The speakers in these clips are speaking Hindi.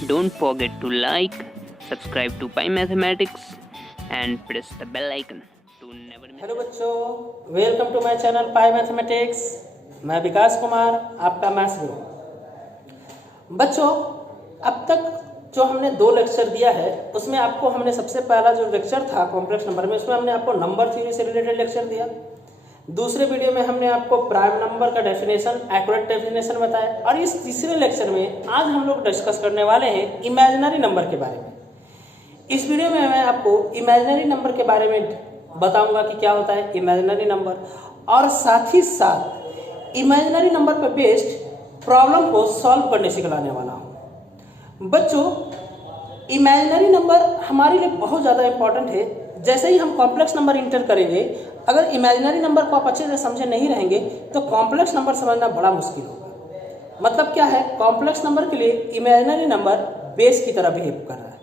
Don't forget to like, subscribe to Pi Mathematics and press the bell icon to never miss. Hello बच्चों, welcome to my channel pi mathematics. मैं विकास कुमार, आपका मैथ्स गुरु। बच्चों, अब तक जो हमने 2 लेक्चर दिया है उसमें आपको हमने सबसे पहला जो लेक्चर था कॉम्प्लेक्स नंबर में, उसमें हमने आपको नंबर थ्योरी से रिलेटेड लेक्चर दिया। दूसरे वीडियो में हमने आपको प्राइम नंबर का डेफिनेशन, एक्यूरेट डेफिनेशन बताया। और इस तीसरे लेक्चर में आज हम लोग डिस्कस करने वाले हैं इमेजिनरी नंबर के बारे में। इस वीडियो में मैं आपको इमेजिनरी नंबर के बारे में बताऊंगा कि क्या होता है इमेजिनरी नंबर, और साथ ही साथ इमेजिनरी नंबर पर बेस्ड प्रॉब्लम को सॉल्व करने सिखलाने वाला हूं। बच्चों, इमेजिनरी नंबर हमारे लिए बहुत ज़्यादा इंपॉर्टेंट है। जैसे ही हम कॉम्प्लेक्स नंबर इंटर करेंगे, अगर इमेजिनरी नंबर को आप अच्छे से समझे नहीं रहेंगे तो कॉम्प्लेक्स नंबर समझना बड़ा मुश्किल होगा। मतलब क्या है, कॉम्प्लेक्स नंबर के लिए इमेजिनरी नंबर बेस की तरह बिहेव कर रहा है।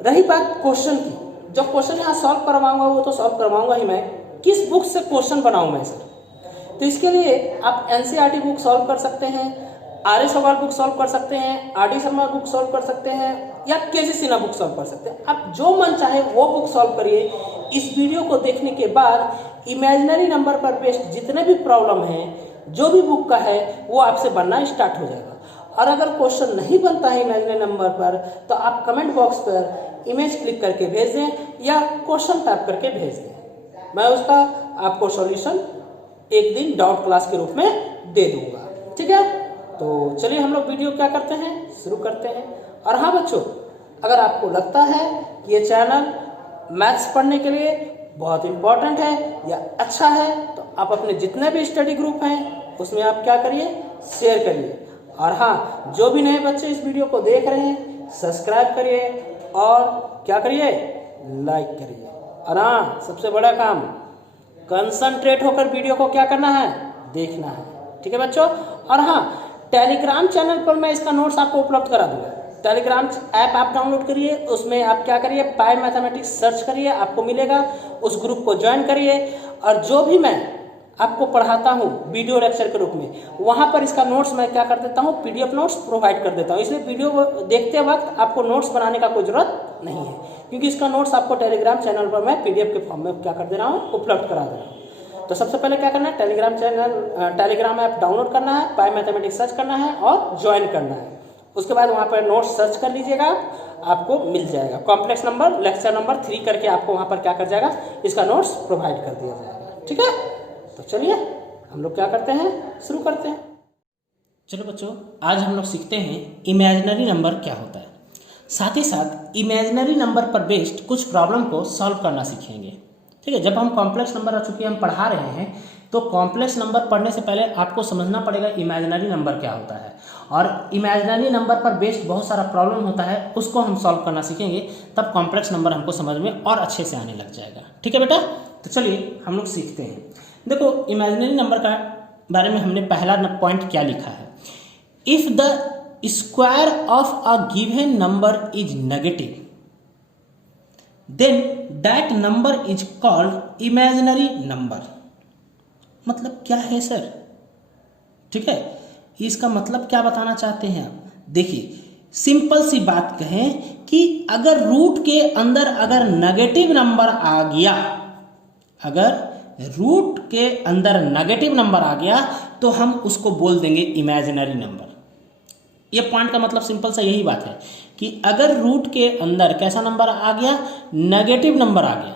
रही बात क्वेश्चन की, जो क्वेश्चन यहाँ सॉल्व करवाऊंगा वो तो सॉल्व करवाऊंगा ही मैं। किस बुक से क्वेश्चन बनाऊं मैं सर? तो इसके लिए आप एनसीईआरटी बुक सॉल्व कर सकते हैं, आर्य सवाल बुक सॉल्व कर सकते हैं, आरडी शर्मा बुक सॉल्व कर सकते हैं, या केसी सिन्हा बुक सॉल्व कर सकते हैं। आप जो मन चाहे वो बुक सॉल्व करिए। इस वीडियो को देखने के बाद इमेजिनरी नंबर पर बेस्ड जितने भी प्रॉब्लम हैं, जो भी बुक का है, वो आपसे बनना स्टार्ट हो जाएगा। और अगर क्वेश्चन नहीं बनता है इमेजिनरी नंबर पर तो आप कमेंट बॉक्स पर इमेज क्लिक करके भेज दें या क्वेश्चन टाइप करके भेज दें। मैं उसका आपको सॉल्यूशन एक दिन डाउट क्लास के रूप में दे दूंगा। ठीक है, तो चलिए हम लोग वीडियो क्या करते हैं, शुरू करते हैं। और हाँ बच्चों, अगर आपको लगता है कि ये चैनल मैथ्स पढ़ने के लिए बहुत इंपॉर्टेंट है या अच्छा है, तो आप अपने जितने भी स्टडी ग्रुप हैं उसमें आप क्या करिए, शेयर करिए। और हाँ, जो भी नए बच्चे इस वीडियो को देख रहे हैं, सब्सक्राइब करिए और क्या करिए, लाइक करिए। और हाँ, सबसे बड़ा काम, कंसंट्रेट होकर वीडियो को क्या करना है, देखना है। ठीक है बच्चों। और हाँ, टेलीग्राम चैनल पर मैं इसका नोट्स आपको उपलब्ध करा दूंगा। टेलीग्राम ऐप आप डाउनलोड करिए, उसमें आप क्या करिए, पाई मैथमेटिक्स सर्च करिए, आपको मिलेगा। उस ग्रुप को ज्वाइन करिए और जो भी मैं आपको पढ़ाता हूँ वीडियो लेक्चर के रूप में, वहाँ पर इसका नोट्स मैं क्या कर देता हूँ, पीडीएफ नोट्स प्रोवाइड कर देता हूँ। इसलिए वीडियो देखते वक्त आपको नोट्स बनाने का कोई जरूरत नहीं है, क्योंकि इसका नोट्स आपको टेलीग्राम चैनल पर मैं पीडीएफ के फॉर्म में क्या कर दे रहा हूँ, उपलब्ध करा दे रहा हूँ। तो सबसे पहले क्या करना है, टेलीग्राम ऐप डाउनलोड करना है, पाई मैथमेटिक्स सर्च करना है और ज्वाइन करना है। उसके बाद वहाँ पर नोट्स सर्च कर लीजिएगा, आपको मिल जाएगा। कॉम्प्लेक्स नंबर लेक्चर नंबर 3 करके आपको वहाँ पर क्या कर जाएगा, इसका नोट्स प्रोवाइड कर दिया जाएगा। ठीक है, तो चलिए हम लोग क्या करते हैं, शुरू करते हैं। चलो बच्चों, आज हम लोग सीखते हैं इमेजिनरी नंबर क्या होता है। साथ ही साथ इमेजिनरी नंबर पर बेस्ड कुछ प्रॉब्लम को सॉल्व करना सीखेंगे। ठीक है, जब हम कॉम्प्लेक्स नंबर आ चुके हम पढ़ा रहे हैं, तो कॉम्प्लेक्स नंबर पढ़ने से पहले आपको समझना पड़ेगा इमेजिनरी नंबर क्या होता है। और इमेजिनरी नंबर पर बेस्ड बहुत सारा प्रॉब्लम होता है, उसको हम सॉल्व करना सीखेंगे, तब कॉम्प्लेक्स नंबर हमको समझ में और अच्छे से आने लग जाएगा। ठीक है बेटा, तो चलिए हम लोग सीखते हैं। देखो, इमेजिनरी नंबर का बारे में हमने पहला पॉइंट क्या लिखा है, if the square of a given number is negative then that number is called imaginary number. मतलब क्या है सर? ठीक है, इसका मतलब क्या बताना चाहते हैं आप? देखिए, सिंपल सी बात कहें कि अगर रूट के अंदर अगर नेगेटिव नंबर आ गया, अगर रूट के अंदर नेगेटिव नंबर आ गया तो हम उसको बोल देंगे इमेजिनरी नंबर। ये पॉइंट का मतलब सिंपल सा यही बात है कि अगर रूट के अंदर कैसा नंबर आ गया, नेगेटिव नंबर आ गया,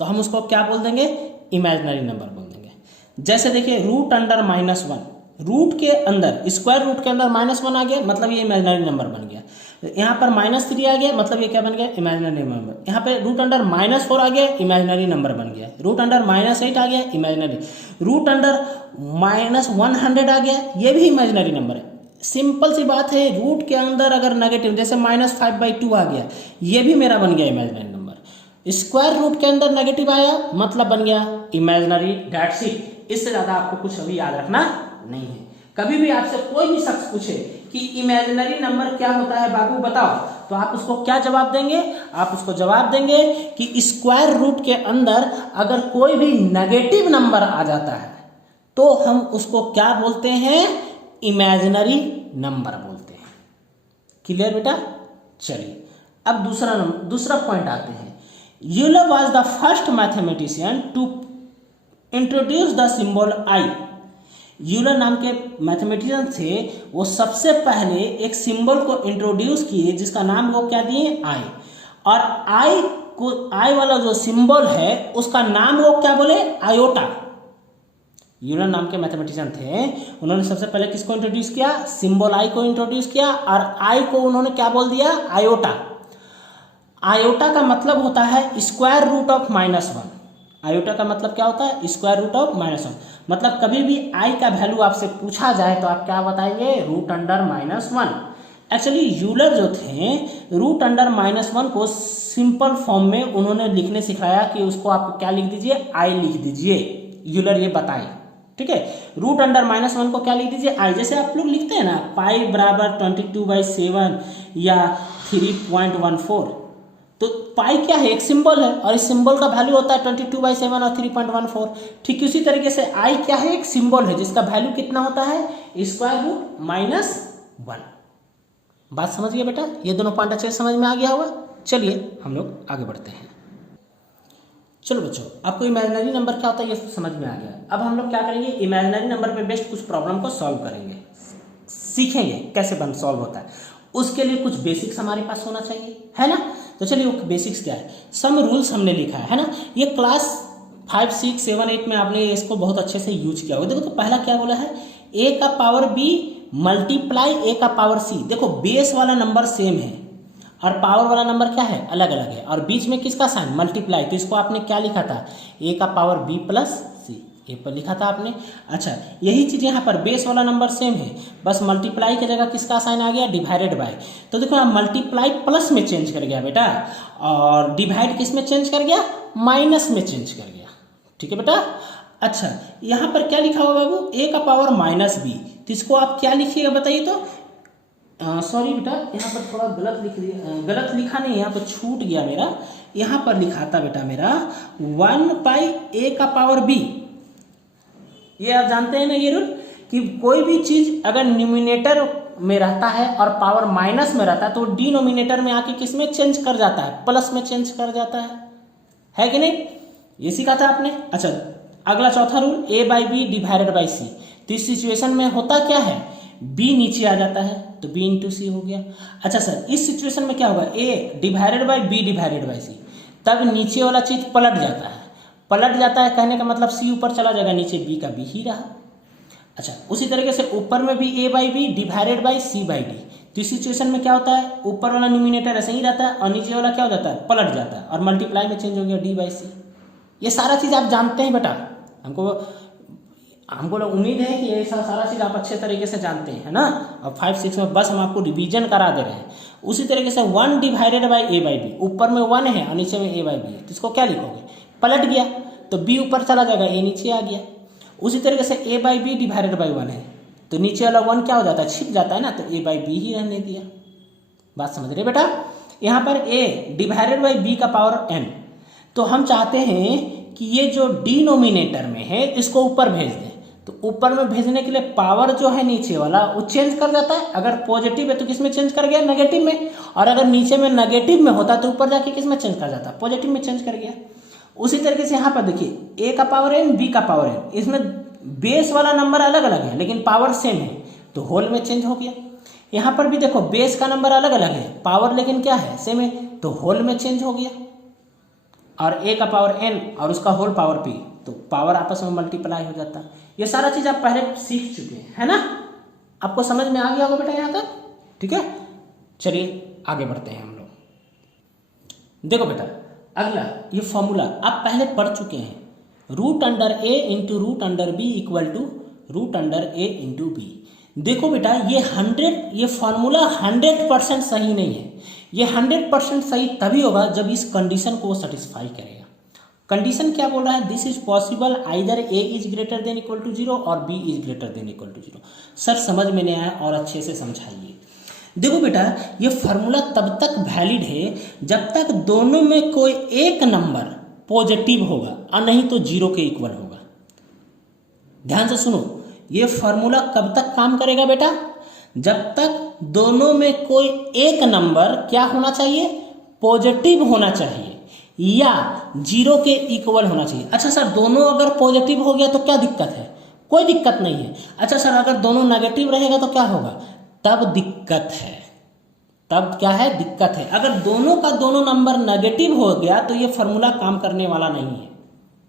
तो हम उसको क्या बोल देंगे, इमेजिनरी नंबर बोल देंगे। जैसे देखिए, रूट अंडर -1, रूट के अंदर स्क्वायर रूट के अंदर -1 आ गया, मतलब ये इमेजिनरी नंबर बन गया। यहाँ पर -3 आ गया, मतलब ये क्या बन गया, इमेजिनरी नंबर। यहाँ पे रूट अंडर -4 आ गया, इमेजिनरी नंबर बन गया। रूट अंडर -8 आ गया, इमेजिनरी। रूट अंडर -100 आ गया, ये भी इमेजिनरी नंबर है। सिंपल सी बात है, रूट के अंदर अगर नेगेटिव जैसे -5/2 आ गया, ये भी मेरा बन गया इमेजिनरी नंबर। स्क्वायर रूट के अंदर नेगेटिव आया, मतलब बन गया इमेजिनरी। That's it. इससे ज्यादा आपको कुछ अभी याद रखना नहीं है। कभी भी आपसे कोई भी शख्स पूछे कि इमेजिनरी नंबर क्या होता है बाबू बताओ, तो आप उसको क्या जवाब देंगे, आप उसको जवाब देंगे कि स्क्वायर रूट के अंदर अगर कोई भी नेगेटिव नंबर आ जाता है तो हम उसको क्या बोलते हैं, इमेजिनरी नंबर बोलते हैं। क्लियर बेटा। चलिए अब दूसरा पॉइंट आते हैं। Euler was the first mathematician to introduce the symbol i. Euler नाम के मैथमेटिशियन थे, वो सबसे पहले एक सिंबल को इंट्रोड्यूस किए जिसका नाम वो क्या दिए, आई। और आई वाला जो सिंबल है उसका नाम वो क्या बोले, आयोटा। यूलर नाम के मैथमेटिशियन थे, उन्होंने सबसे पहले किसको इंट्रोड्यूस किया, सिंबल आई को इंट्रोड्यूस किया, और आई को उन्होंने क्या बोल दिया, आयोटा। आयोटा का मतलब होता है स्क्वायर रूट ऑफ -1। आयोटा का मतलब क्या होता है, स्क्वायर रूट ऑफ -1। मतलब कभी भी आई का वैल्यू आपसे पूछा जाए तो आप क्या बताएंगे, √(-1). एक्चुअली यूलर जो थे √(-1) को सिंपल फॉर्म में उन्होंने लिखने सिखाया कि उसको आप क्या लिख दीजिए, आई लिख दीजिए। यूलर ये बताएं, ठीक है। √(-1) को क्या लिख दीजिए, आई। जैसे आप लोग लिखते हैं ना पाई बराबर 22/7 या 3.14, तो पाई क्या है, एक सिंबल है, और इस सिंबल का वैल्यू होता है 22/7 और 3.14। ठीक उसी तरीके से आई क्या है, एक सिंबल है जिसका वैल्यू कितना होता है, √(-1). बात समझ गए बेटा, ये दोनों पॉइंट अच्छे से समझ में आ गया होगा। चलिए हम लोग आगे बढ़ते हैं। चलो बच्चों, आपको इमेजिनरी नंबर क्या होता है ये समझ में आ गया। अब हम लोग क्या करेंगे, इमेजिनरी नंबर पे बेस्ड कुछ प्रॉब्लम को सॉल्व करेंगे, सीखेंगे कैसे सॉल्व होता है। उसके लिए कुछ बेसिक्स हमारे पास होना चाहिए, है ना। तो चलिए वो बेसिक्स क्या है, सम रूल्स हमने लिखा है ना। ये क्लास 5, 6, 7, 8 में आपने इसको बहुत अच्छे से यूज किया होगा। देखो तो पहला क्या बोला है, a का पावर b मल्टीप्लाई a का पावर c। देखो बेस वाला नंबर सेम है और पावर वाला नंबर क्या है, अलग अलग है, और बीच में किसका साइन, मल्टीप्लाई। तो इसको आपने क्या लिखा था, a का पावर b प्लस c, ए पर लिखा था आपने। अच्छा, यही चीज यहाँ पर बेस वाला नंबर सेम है, बस मल्टीप्लाई की जगह किसका साइन आ गया, डिवाइडेड बाय। तो देखो यहाँ मल्टीप्लाई प्लस में चेंज कर गया बेटा, और डिवाइड किस में चेंज कर गया, माइनस में चेंज कर गया। ठीक है बेटा। अच्छा, यहाँ पर क्या लिखा हुआ बाबू, a का पावर -b। तो इसको आप क्या लिखिएगा बताइए तो, सॉरी बेटा यहाँ पर थोड़ा गलत लिख दिया, गलत लिखा नहीं, यहाँ पर छूट गया मेरा। यहाँ पर लिखा था बेटा मेरा 1/a का पावर b। ये आप जानते हैं ना ये रूल, कि कोई भी चीज अगर न्यूमिनेटर में रहता है और पावर माइनस में रहता है तो डिनोमिनेटर में आके किस में चेंज कर जाता है, प्लस में चेंज कर जाता है कि नहीं, ये सीखा था आपने। अच्छा, अगला चौथा rule, a/b divided by c। तो इस सिचुएशन में होता क्या है, b नीचे आ जाता है तो b इंटू सी हो गया। अच्छा सर, इस सिचुएशन में क्या होगा, a divided by b divided by c, तब नीचे वाला चीज पलट जाता है। पलट जाता है कहने का मतलब c ऊपर चला जाएगा, नीचे b का b ही रहा। अच्छा, उसी तरीके से ऊपर में भी a/b डिवाइडेड बाई c/d। तो इस सिचुएशन में क्या होता है, ऊपर वाला न्यूमिनेटर ऐसे ही रहता है और नीचे वाला क्या हो जाता है, पलट जाता है, और मल्टीप्लाई में चेंज हो गया d/c। ये सारा चीज आप जानते हैं बेटा, हमको उम्मीद है कि ये सारा चीज आप अच्छे तरीके से जानते हैं, है ना। अब 5, 6 में बस हम आपको रिवीजन करा दे रहे हैं। उसी तरीके से 1 डिवाइडेड बाई a/b, ऊपर में 1 है और नीचे में a/b है, तो इसको क्या लिखोगे, पलट गया तो b ऊपर चला जाएगा, a नीचे आ गया। उसी तरीके से a/b डिवाइडेड बाई 1 है तो नीचे वाला 1 क्या हो जाता है, छिप जाता है ना, तो a/b ही रहने दिया। बात समझ रहे बेटा। यहाँ पर a डिवाइडेड बाई b का पावर n, तो हम चाहते हैं कि ये जो डिनोमिनेटर में है इसको ऊपर भेज दें। तो ऊपर में भेजने के लिए पावर जो है नीचे वाला वो चेंज कर जाता है, अगर पॉजिटिव है तो किस में चेंज कर गया, नेगेटिव में, और अगर नीचे में नेगेटिव में होता तो ऊपर जाके किस में चेंज कर जाता, पॉजिटिव में चेंज कर गया। उसी तरीके से यहाँ पर देखिए a का पावर n b का पावर n, इसमें बेस वाला नंबर अलग अलग है लेकिन पावर सेम है तो होल में चेंज हो गया। यहाँ पर भी देखो बेस का नंबर अलग अलग है, पावर लेकिन क्या है, सेम है, तो होल में चेंज हो गया। और a का पावर n और उसका होल पावर p, तो पावर आपस में मल्टीप्लाई हो जाता है। ये सारा चीज आप पहले सीख चुके हैं, है ना, आपको समझ में आ गया होगा बेटा यहाँ तक। ठीक है, चलिए आगे बढ़ते हैं हम लोग। देखो बेटा, अगला ये फॉर्मूला आप पहले पढ़ चुके हैं, √a into √b equal to √a into b। देखो बेटा ये फॉर्मूला 100% सही नहीं है। ये 100% सही तभी होगा जब इस कंडीशन को सेटिस्फाई करेगा। कंडीशन क्या बोल रहा है, this is possible either a is greater than equal to 0 और b is greater than equal to 0। Sir समझ में नहीं आया और अच्छे से समझाइए। देखो बेटा, ये फॉर्मूला तब तक वैलिड है जब तक दोनों में कोई एक नंबर पॉजिटिव होगा और नहीं तो 0 के इक्वल होगा। ध्यान से सुनो, ये फॉर्मूला कब तक काम करेगा बेटा, जब तक दोनों में कोई एक नंबर क्या होना चाहिए, पॉजिटिव होना चाहिए या 0 के इक्वल होना चाहिए। अच्छा सर, दोनों अगर पॉजिटिव हो गया तो क्या दिक्कत है, कोई दिक्कत नहीं है। अच्छा सर, अगर दोनों नेगेटिव रहेगा तो क्या होगा, तब दिक्कत है, तब क्या है, दिक्कत है। अगर दोनों का दोनों नंबर नेगेटिव हो गया तो ये फार्मूला काम करने वाला नहीं है,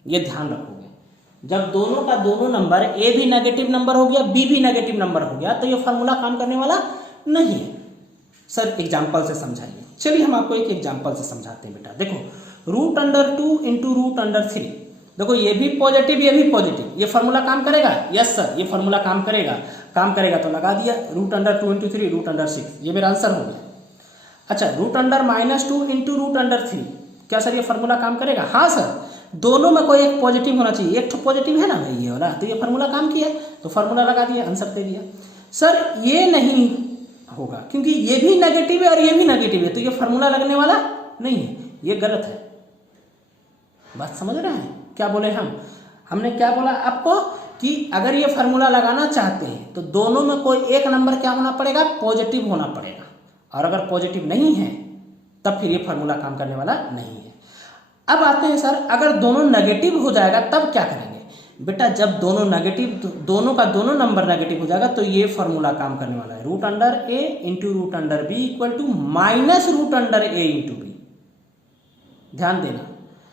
ये ध्यान रखोगे। जब दोनों का दोनों नंबर ए भी नेगेटिव नंबर हो गया, बी भी नेगेटिव नंबर हो गया, तो ये फार्मूला काम करने वाला नहीं है। सर एग्जाम्पल से समझाइए। चलिए हम आपको एक एग्जाम्पल से समझाते हैं बेटा। देखो, √2 इंटू √3, देखो ये भी पॉजिटिव ये भी पॉजिटिव, ये फार्मूला काम करेगा, यस सर ये फार्मूला काम करेगा। काम करेगा तो लगा दिया, √2 इंटू 3 √6, ये मेरा आंसर हो गया। अच्छा, √-2 इंटू √3, क्या सर ये फार्मूला काम करेगा, हाँ सर, दोनों में कोई एक पॉजिटिव होना चाहिए, एक तो पॉजिटिव है ना भाई ये वाला, तो ये फार्मूला काम किया, तो फार्मूला लगा दिया, आंसर दे दिया। सर ये नहीं होगा क्योंकि ये भी नेगेटिव है और ये भी नेगेटिव है, तो ये फार्मूला लगने वाला नहीं है, ये गलत है। बात समझ रहे हैं क्या बोले हमने क्या बोला आपको कि अगर ये फार्मूला लगाना चाहते हैं तो दोनों में कोई एक नंबर क्या होना पड़ेगा, पॉजिटिव होना पड़ेगा, और अगर पॉजिटिव नहीं है तब फिर ये फार्मूला काम करने वाला नहीं है। अब आते हैं सर, अगर दोनों नेगेटिव हो जाएगा तब क्या करेंगे बेटा, जब दोनों नेगेटिव, दोनों का दोनों नंबर नेगेटिव हो जाएगा तो ये फार्मूला काम करने वाला है, √a into √b equal to -√a into b। ध्यान देना,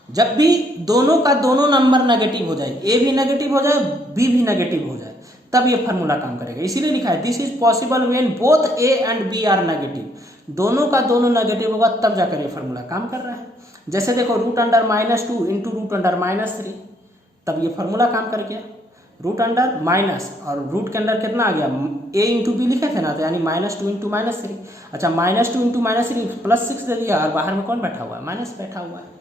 जब भी दोनों का दोनों नंबर नेगेटिव हो जाए, ए भी नेगेटिव हो जाए बी भी नेगेटिव हो जाए, तब ये फार्मूला काम करेगा। इसीलिए लिखा है this is possible when both a and b are negative. दोनों का दोनों नेगेटिव होगा तब जाकर ये फार्मूला काम कर रहा है। जैसे देखो, √-2 इंटू √-3, तब ये फार्मूला काम कर गया। √- माइनस और रूट के अंदर कितना आ गया, a इंटू बी लिखे थे ना, तो यानी -2 इंटू -3। अच्छा, -2 इंटू -3 +6 दे दिया, और बाहर में कौन बैठा हुआ है, माइनस बैठा हुआ है।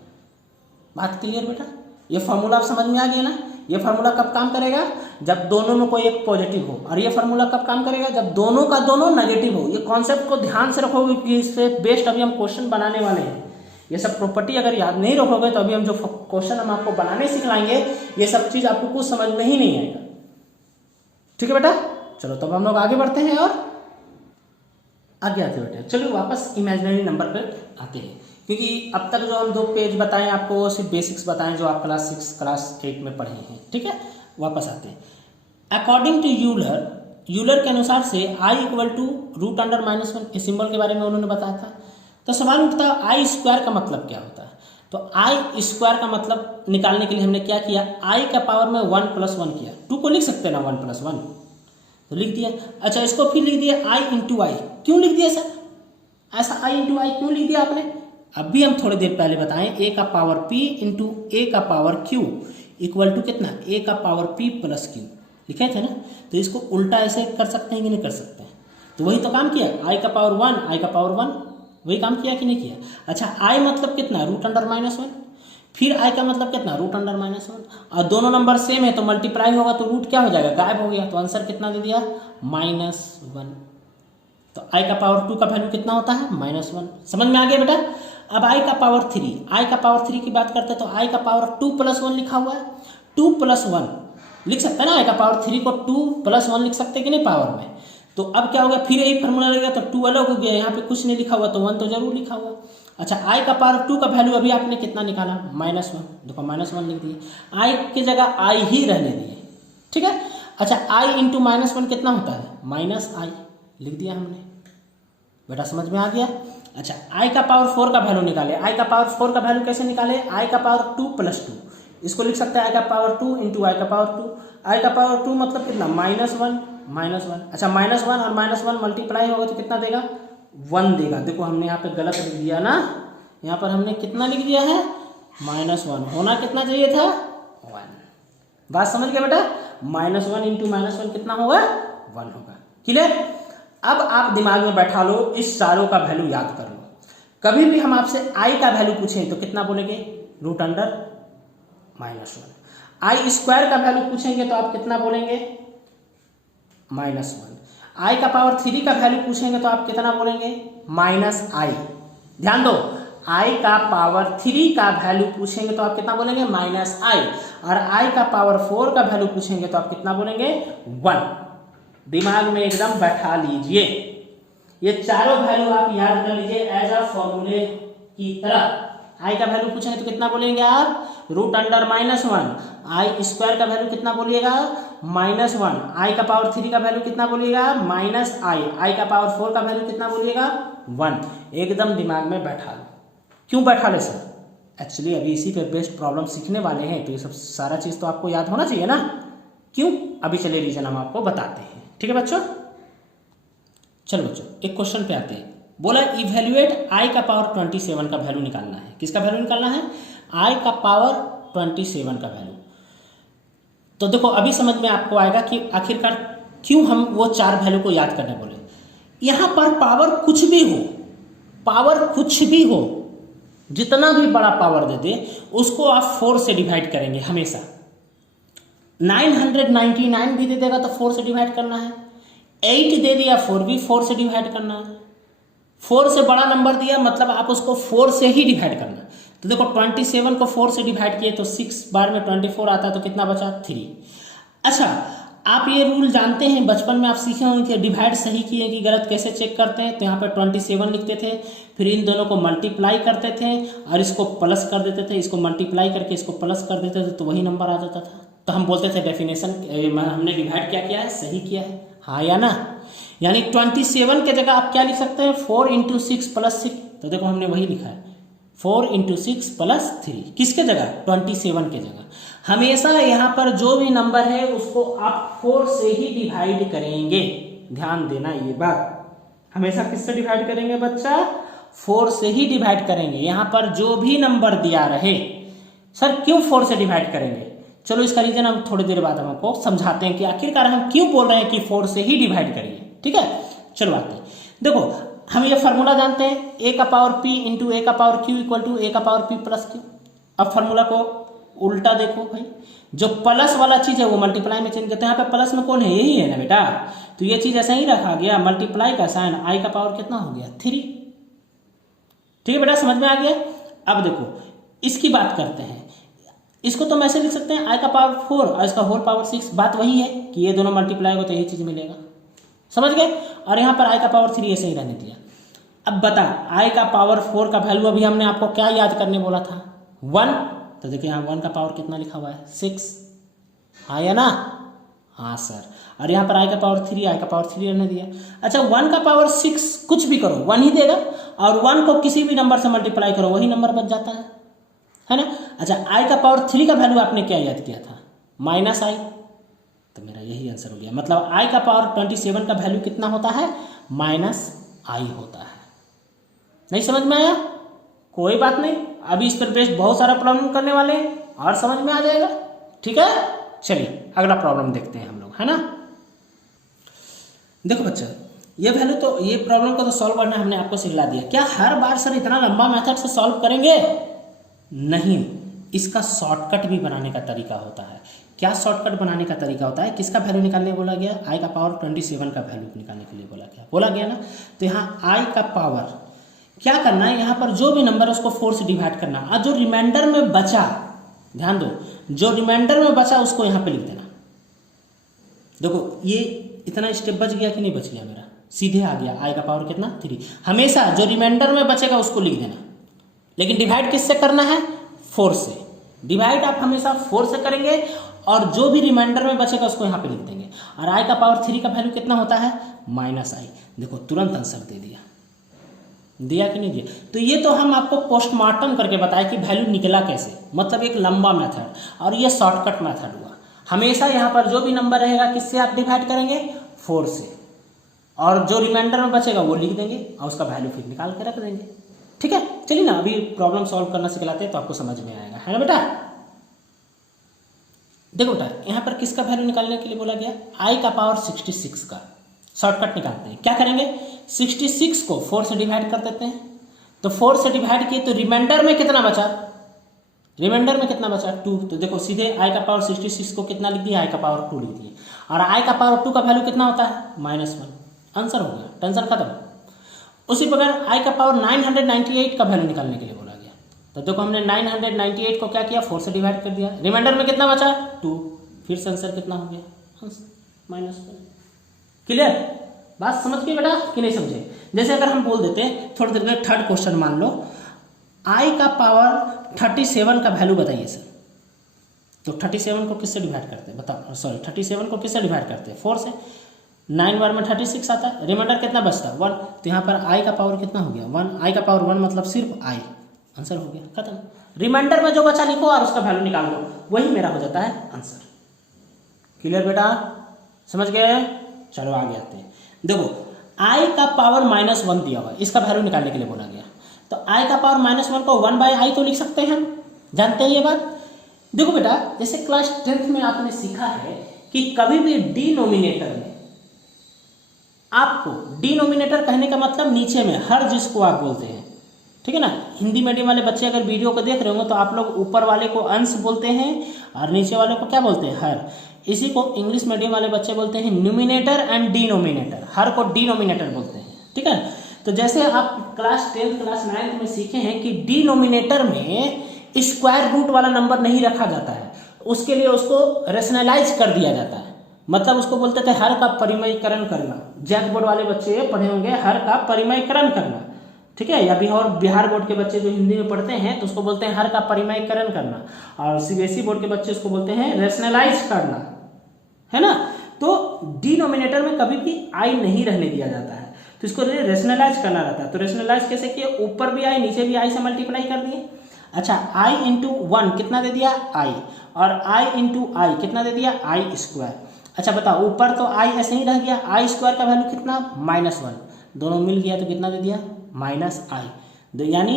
बात क्लियर बेटा, ये फार्मूला आप समझ में आ गया ना। ये फार्मूला कब काम करेगा, जब दोनों में कोई एक पॉजिटिव हो, और ये फार्मूला कब काम करेगा, जब दोनों का दोनों नेगेटिव हो। ये कॉन्सेप्ट को ध्यान से रखोगे कि इससे बेस्ड अभी हम क्वेश्चन बनाने वाले हैं। ये सब प्रॉपर्टी अगर याद नहीं रखोगे तो अभी हम जो क्वेश्चन हम आपको बनाने सिखलाएंगे, ये सब चीज आपको कुछ समझ में ही नहीं आएगा। ठीक है बेटा, चलो तब हम लोग आगे बढ़ते हैं और आगे आते बेटे। चलो वापस इमेजिनरी नंबर पर आते हैं, क्योंकि अब तक जो हम 2 पेज बताएं आपको, वो सिर्फ बेसिक्स बताएं जो आप क्लास 6 क्लास 8 में पढ़े हैं। ठीक है, वापस आते हैं। अकॉर्डिंग टू यूलर के अनुसार से i इक्वल टू √-1 इस सिंबल के बारे में उन्होंने बताया था। तो सवाल उठता है आई स्क्वायर का मतलब क्या होता है। तो आई स्क्वायर का मतलब निकालने के लिए हमने क्या किया, i का पावर में 1 + 1 किया। 2 को लिख सकते हैं ना, 1 + 1 तो लिख दिया। अच्छा, इसको फिर लिख दिया i इंटू आई। क्यों लिख दिया सर, ऐसा i इंटू आई क्यों लिख दिया आपने, अभी हम थोड़ी देर पहले बताएं। a का पावर p इंटू a का पावर q इक्वल टू कितना, a का पावर p + q लिखे थे ना। तो इसको उल्टा ऐसे कर सकते हैं कि नहीं कर सकते हैं, तो वही तो काम किया, i का पावर 1 i का पावर 1, वही काम किया कि नहीं किया। अच्छा, i मतलब कितना, √-1, फिर i का मतलब कितना, √-1, और दोनों नंबर सेम है तो मल्टीप्लाई होगा तो रूट क्या हो जाएगा, गायब हो गया। तो आंसर कितना दे दिया, -1। तो i का पावर 2 का वैल्यू कितना होता है, -1। समझ में आ गया बेटा। अब i का पावर 3, i का पावर 3 की बात करते हैं तो i का पावर 2 + 1 लिखा हुआ है, 2 + 1 लिख सकते हैं ना, i का पावर 3 को 2 + 1 लिख सकते हैं कि नहीं पावर में। तो अब क्या होगा, फिर यही फार्मूला लगेगा तो 2 अलग हो गया, यहाँ पे कुछ नहीं लिखा हुआ तो 1 तो जरूर लिखा हुआ। अच्छा, i का पावर 2 का वैल्यू अभी आपने कितना निकाला, -1, देखो -1 लिख दिए, i की जगह i ही रहने दिए। ठीक है। अच्छा, i इंटू -1 कितना होता है, -i लिख दिया हमने, बेटा समझ में आ गया। अच्छा, i का पावर 4 का वैल्यू निकाले। i का पावर 4 का वैल्यू कैसे निकाले, i का पावर 2 + 2, इसको लिख सकते हैं i का पावर 2 इंटू i का पावर 2। i का पावर 2 मतलब कितना, -1। अच्छा, -1 और -1 मल्टीप्लाई होगा तो कितना देगा, 1 देगा। देखो हमने यहाँ पे गलत लिख दिया ना, यहाँ पर हमने कितना लिख दिया है, -1, होना कितना चाहिए था, 1। बात समझ गया बेटा, -1 इंटू -1 कितना होगा, 1 होगा। क्लियर। अब आप दिमाग में बैठा लो, इस चारों का वैल्यू याद कर लो। कभी भी हम आपसे i का वैल्यू पूछें तो कितना बोलेंगे, √-1। i स्क्वायर का वैल्यू पूछेंगे तो आप कितना बोलेंगे, -1। i का पावर 3 का वैल्यू पूछेंगे तो आप कितना बोलेंगे, -i। ध्यान दो, i का पावर 3 का वैल्यू पूछेंगे तो आप कितना बोलेंगे, -i, और i का पावर 4 का वैल्यू पूछेंगे तो आप कितना बोलेंगे, 1। दिमाग में एकदम बैठा लीजिए। ये चारों वैल्यू आप याद कर लीजिए एज अ फॉर्मूले की तरह। आई का वैल्यू पूछेंगे तो कितना बोलेंगे आप, √अंडर-1, आई स्क्वायर का वैल्यू कितना बोलिएगा, -1, आई का पावर 3 का वैल्यू कितना बोलिएगा, -आई का पावर 4 का वैल्यू कितना बोलिएगा, 1। एकदम दिमाग में बैठा लो। क्यों बैठा ले सर, एक्चुअली अभी इसी पे बेस्ड प्रॉब्लम सीखने वाले हैं, तो ये सब सारा चीज तो आपको याद होना चाहिए ना। क्यों, अभी चलिए रीजन हम आपको बताते हैं, ठीक है बच्चों। चलो बच्चों एक क्वेश्चन पे आते हैं। बोला इवेल्युएट आई का पावर 27 का वैल्यू निकालना है। किसका वैल्यू निकालना है, आई का पावर 27 का वैल्यू। तो देखो अभी समझ में आपको आएगा कि आखिरकार क्यों हम वो 4 वैल्यू को याद करने बोले। यहां पर पावर कुछ भी हो, पावर कुछ भी हो, जितना भी बड़ा पावर दे दे उसको आप 4 से डिवाइड करेंगे हमेशा। 999 भी दे देगा तो 4 से डिवाइड करना है, 8 दे दिया 4 भी 4 से डिवाइड करना है, 4 से बड़ा नंबर दिया मतलब आप उसको 4 से ही डिवाइड करना। तो देखो 27 को 4 से डिवाइड किए तो 6 बार में 24 आता है, तो कितना बचा 3। अच्छा आप ये रूल जानते हैं, बचपन में आप सीखे होंगे कि डिवाइड सही किए कि गलत कैसे चेक करते हैं। तो यहाँ पर 27 लिखते थे, फिर इन दोनों को मल्टीप्लाई करते थे और इसको प्लस कर देते थे, इसको मल्टीप्लाई करके इसको प्लस कर देते थे, तो वही नंबर आ जाता था। तो हम बोलते थे डेफिनेशन हमने डिवाइड क्या किया है, सही किया है, हाँ या ना। यानी 27 के जगह आप क्या लिख सकते हैं, 4 × 6 + 6। तो देखो हमने वही लिखा है 4 × 6 + 3। किसके जगह, 27 के जगह। हमेशा यहाँ पर जो भी नंबर है उसको आप 4 से ही डिवाइड करेंगे। ध्यान देना ये बात, हमेशा किससे डिवाइड करेंगे बच्चा, 4 से ही डिवाइड करेंगे। यहाँ पर जो भी नंबर दिया रहे, सर क्यों 4 से डिवाइड करेंगे, चलो इसका रीजन हम थोड़ी देर बाद हम आपको समझाते हैं कि आखिरकार हम क्यों बोल रहे हैं कि 4 से ही डिवाइड करिए, ठीक है। चलो आते हैं, देखो हम ये फार्मूला जानते हैं, a का पावर p × a का पावर q = a का पावर p + q। अब फार्मूला को उल्टा देखो भाई, जो प्लस वाला चीज है वो मल्टीप्लाई में चेंज करते हैं। यहाँ पे प्लस में कौन है, यही है ना बेटा, तो ये चीज ऐसा ही रखा गया, मल्टीप्लाई का साइन, आई का पावर कितना हो गया 3। ठीक है बेटा, समझ में आ गया। अब देखो इसकी बात करते हैं, इसको तो मैं ऐसे लिख सकते हैं आई का पावर 4 और इसका होल पावर 6। बात वही है कि ये दोनों मल्टीप्लाई हो तो यही चीज मिलेगा, समझ गए। और यहाँ पर आई का पावर 3 ऐसे ही रहने दिया। अब बता आई का पावर 4 का वैल्यू अभी हमने आपको क्या याद करने बोला था, 1। तो देखिए यहाँ 1 का पावर कितना लिखा हुआ है, 6, हाँ या ना, हाँ सर। और यहाँ पर आई का पावर 3, आई का पावर 3 रहने दिया। अच्छा 1 का पावर 6 कुछ भी करो 1 ही देगा, और 1 को किसी भी नंबर से मल्टीप्लाई करो वही नंबर बच जाता है ना। अच्छा आई का पावर 3 का वैल्यू आपने क्या याद किया था, -i। तो मेरा यही आंसर हो गया, मतलब आई का पावर 27 का वैल्यू कितना होता है, -i होता है। नहीं समझ में आया, कोई बात नहीं, अभी इस पर बेस्ड बहुत सारा प्रॉब्लम करने वाले हैं और समझ में आ जाएगा, ठीक है। चलिए अगला प्रॉब्लम देखते हैं हम लोग, है ना। देखो बच्चा ये वैल्यू तो, ये प्रॉब्लम को तो सॉल्व करना हमने आपको सिखला दिया। क्या हर बार सर इतना लंबा मेथड से सॉल्व करेंगे, नहीं, इसका शॉर्टकट भी बनाने का तरीका होता है। क्या शॉर्टकट बनाने का तरीका होता है, किसका वैल्यू निकालने बोला गया, आई का पावर 27 का वैल्यू निकालने के लिए बोला गया ना। तो यहाँ आई का पावर क्या करना है, यहाँ पर जो भी नंबर है उसको 4 से डिवाइड करना, और जो रिमाइंडर में बचा, ध्यान दो, जो रिमाइंडर में बचा उसको यहाँ पे लिख देना। देखो ये इतना स्टेप बच गया कि नहीं बच गया, मेरा सीधे आ गया आई का पावर कितना 3। हमेशा जो रिमाइंडर में बचेगा उसको लिख देना, लेकिन डिवाइड किससे करना है, 4 से। डिवाइड आप हमेशा 4 से करेंगे और जो भी रिमाइंडर में बचेगा उसको यहाँ पे लिख देंगे। और आई का पावर 3 का वैल्यू कितना होता है, -i। देखो तुरंत आंसर दे दिया कि नहीं दिया। तो ये तो हम आपको पोस्टमार्टम करके बताए कि वैल्यू निकला कैसे, मतलब एक लंबा मेथड, और ये शॉर्टकट मेथड हुआ। हमेशा यहाँ पर जो भी नंबर रहेगा किससे आप डिवाइड करेंगे, 4 से, और जो रिमाइंडर में बचेगा वो लिख देंगे और उसका वैल्यू फिर निकाल के रख देंगे, ठीक है। चलिए ना अभी प्रॉब्लम सॉल्व करना सिखलाते हैं तो आपको समझ में आएगा, है ना बेटा। देखो बेटा यहाँ पर किसका वैल्यू निकालने के लिए बोला गया, आई का पावर 66 का। शॉर्टकट निकालते हैं, क्या करेंगे, 66 को 4 से डिवाइड कर देते हैं। तो 4 से डिवाइड किए तो रिमाइंडर में कितना बचा, 2। तो देखो सीधे आई का पावर 66 को कितना लिख दिया, आई का पावर 2 लिख दिए। और आई का पावर 2 का वैल्यू कितना होता है, -1। आंसर हो गया, टेंशन खत्म। उसी प्रकार आई का पावर 998 का वैल्यू निकालने के लिए बोला गया। तो देखो हमने 998 को क्या किया, 4 से डिवाइड कर दिया। रिमाइंडर में कितना बचा, 2। फिर से आंसर कितना हो गया, -1। क्लियर। बात समझ गए बेटा कि नहीं समझे? जैसे अगर हम बोल देते हैं थोड़ी देर में थर्ड क्वेश्चन मान लो, आई का पावर 37 का वैल्यू बताइए सर। तो 37 को किससे डिवाइड करते हैं बताओ, सॉरी 37 को किससे डिवाइड करते हैं? 4 से। 9 बार में 36 आता है, रिमाइंडर कितना बचता है? 1। तो यहाँ पर आई का पावर कितना हो गया? 1। आई का पावर 1 मतलब सिर्फ आई, आंसर हो गया, खत्म। रिमाइंडर में जो बचा लिखो और उसका वैल्यू निकाल लो, वही मेरा हो जाता है आंसर। क्लियर बेटा, समझ गए? चलो आगे आते हैं। देखो आई का पावर -1 दिया हुआ है, इसका वैल्यू निकालने के लिए बोला गया। तो आई का पावर -1 को 1/i तो लिख सकते हैं हम, जानते हैं ये बात। देखो बेटा जैसे क्लास 10th में आपने सीखा है कि कभी भी डिनोमिनेटर में आपको, डिनोमिनेटर कहने का मतलब नीचे में हर जिसको आप बोलते हैं, ठीक है ना। हिंदी मीडियम वाले बच्चे अगर वीडियो को देख रहे होंगे तो आप लोग ऊपर वाले को अंश बोलते हैं और नीचे वाले को क्या बोलते हैं? हर। इसी को इंग्लिश मीडियम वाले बच्चे बोलते हैं न्यूमिनेटर एंड डिनोमिनेटर, हर को डिनोमिनेटर बोलते हैं, ठीक है। तो जैसे आप क्लास 10th क्लास 9th में सीखे हैं कि डिनोमिनेटर में स्क्वायर रूट वाला नंबर नहीं रखा जाता है, उसके लिए उसको रेशनलाइज कर दिया जाता है, मतलब उसको बोलते थे हर का परिमयीकरण करना। जैक बोर्ड वाले बच्चे पढ़े होंगे हर का परिमयीकरण करना, ठीक है। या बिहार बोर्ड के बच्चे जो हिंदी में पढ़ते हैं तो उसको बोलते हैं हर का परिमयीकरण करना, और सीबीएसई बोर्ड के बच्चे उसको बोलते हैं रेशनलाइज करना, है ना। तो डिनोमिनेटर में कभी भी आई नहीं रहने दिया जाता है, तो इसको रेशनलाइज करना रहता है। तो रेशनलाइज कैसे किए? ऊपर भी आई नीचे भी आई से मल्टीप्लाई कर दिए। अच्छा i इंटू 1 कितना दे दिया? i, और i इंटू आई कितना दे दिया? आई स्क्वायर। अच्छा बताओ ऊपर तो i ऐसे ही रह गया, आई स्क्वायर का वैल्यू कितना? -1, दोनों मिल गया तो कितना दे दिया? -i। यानी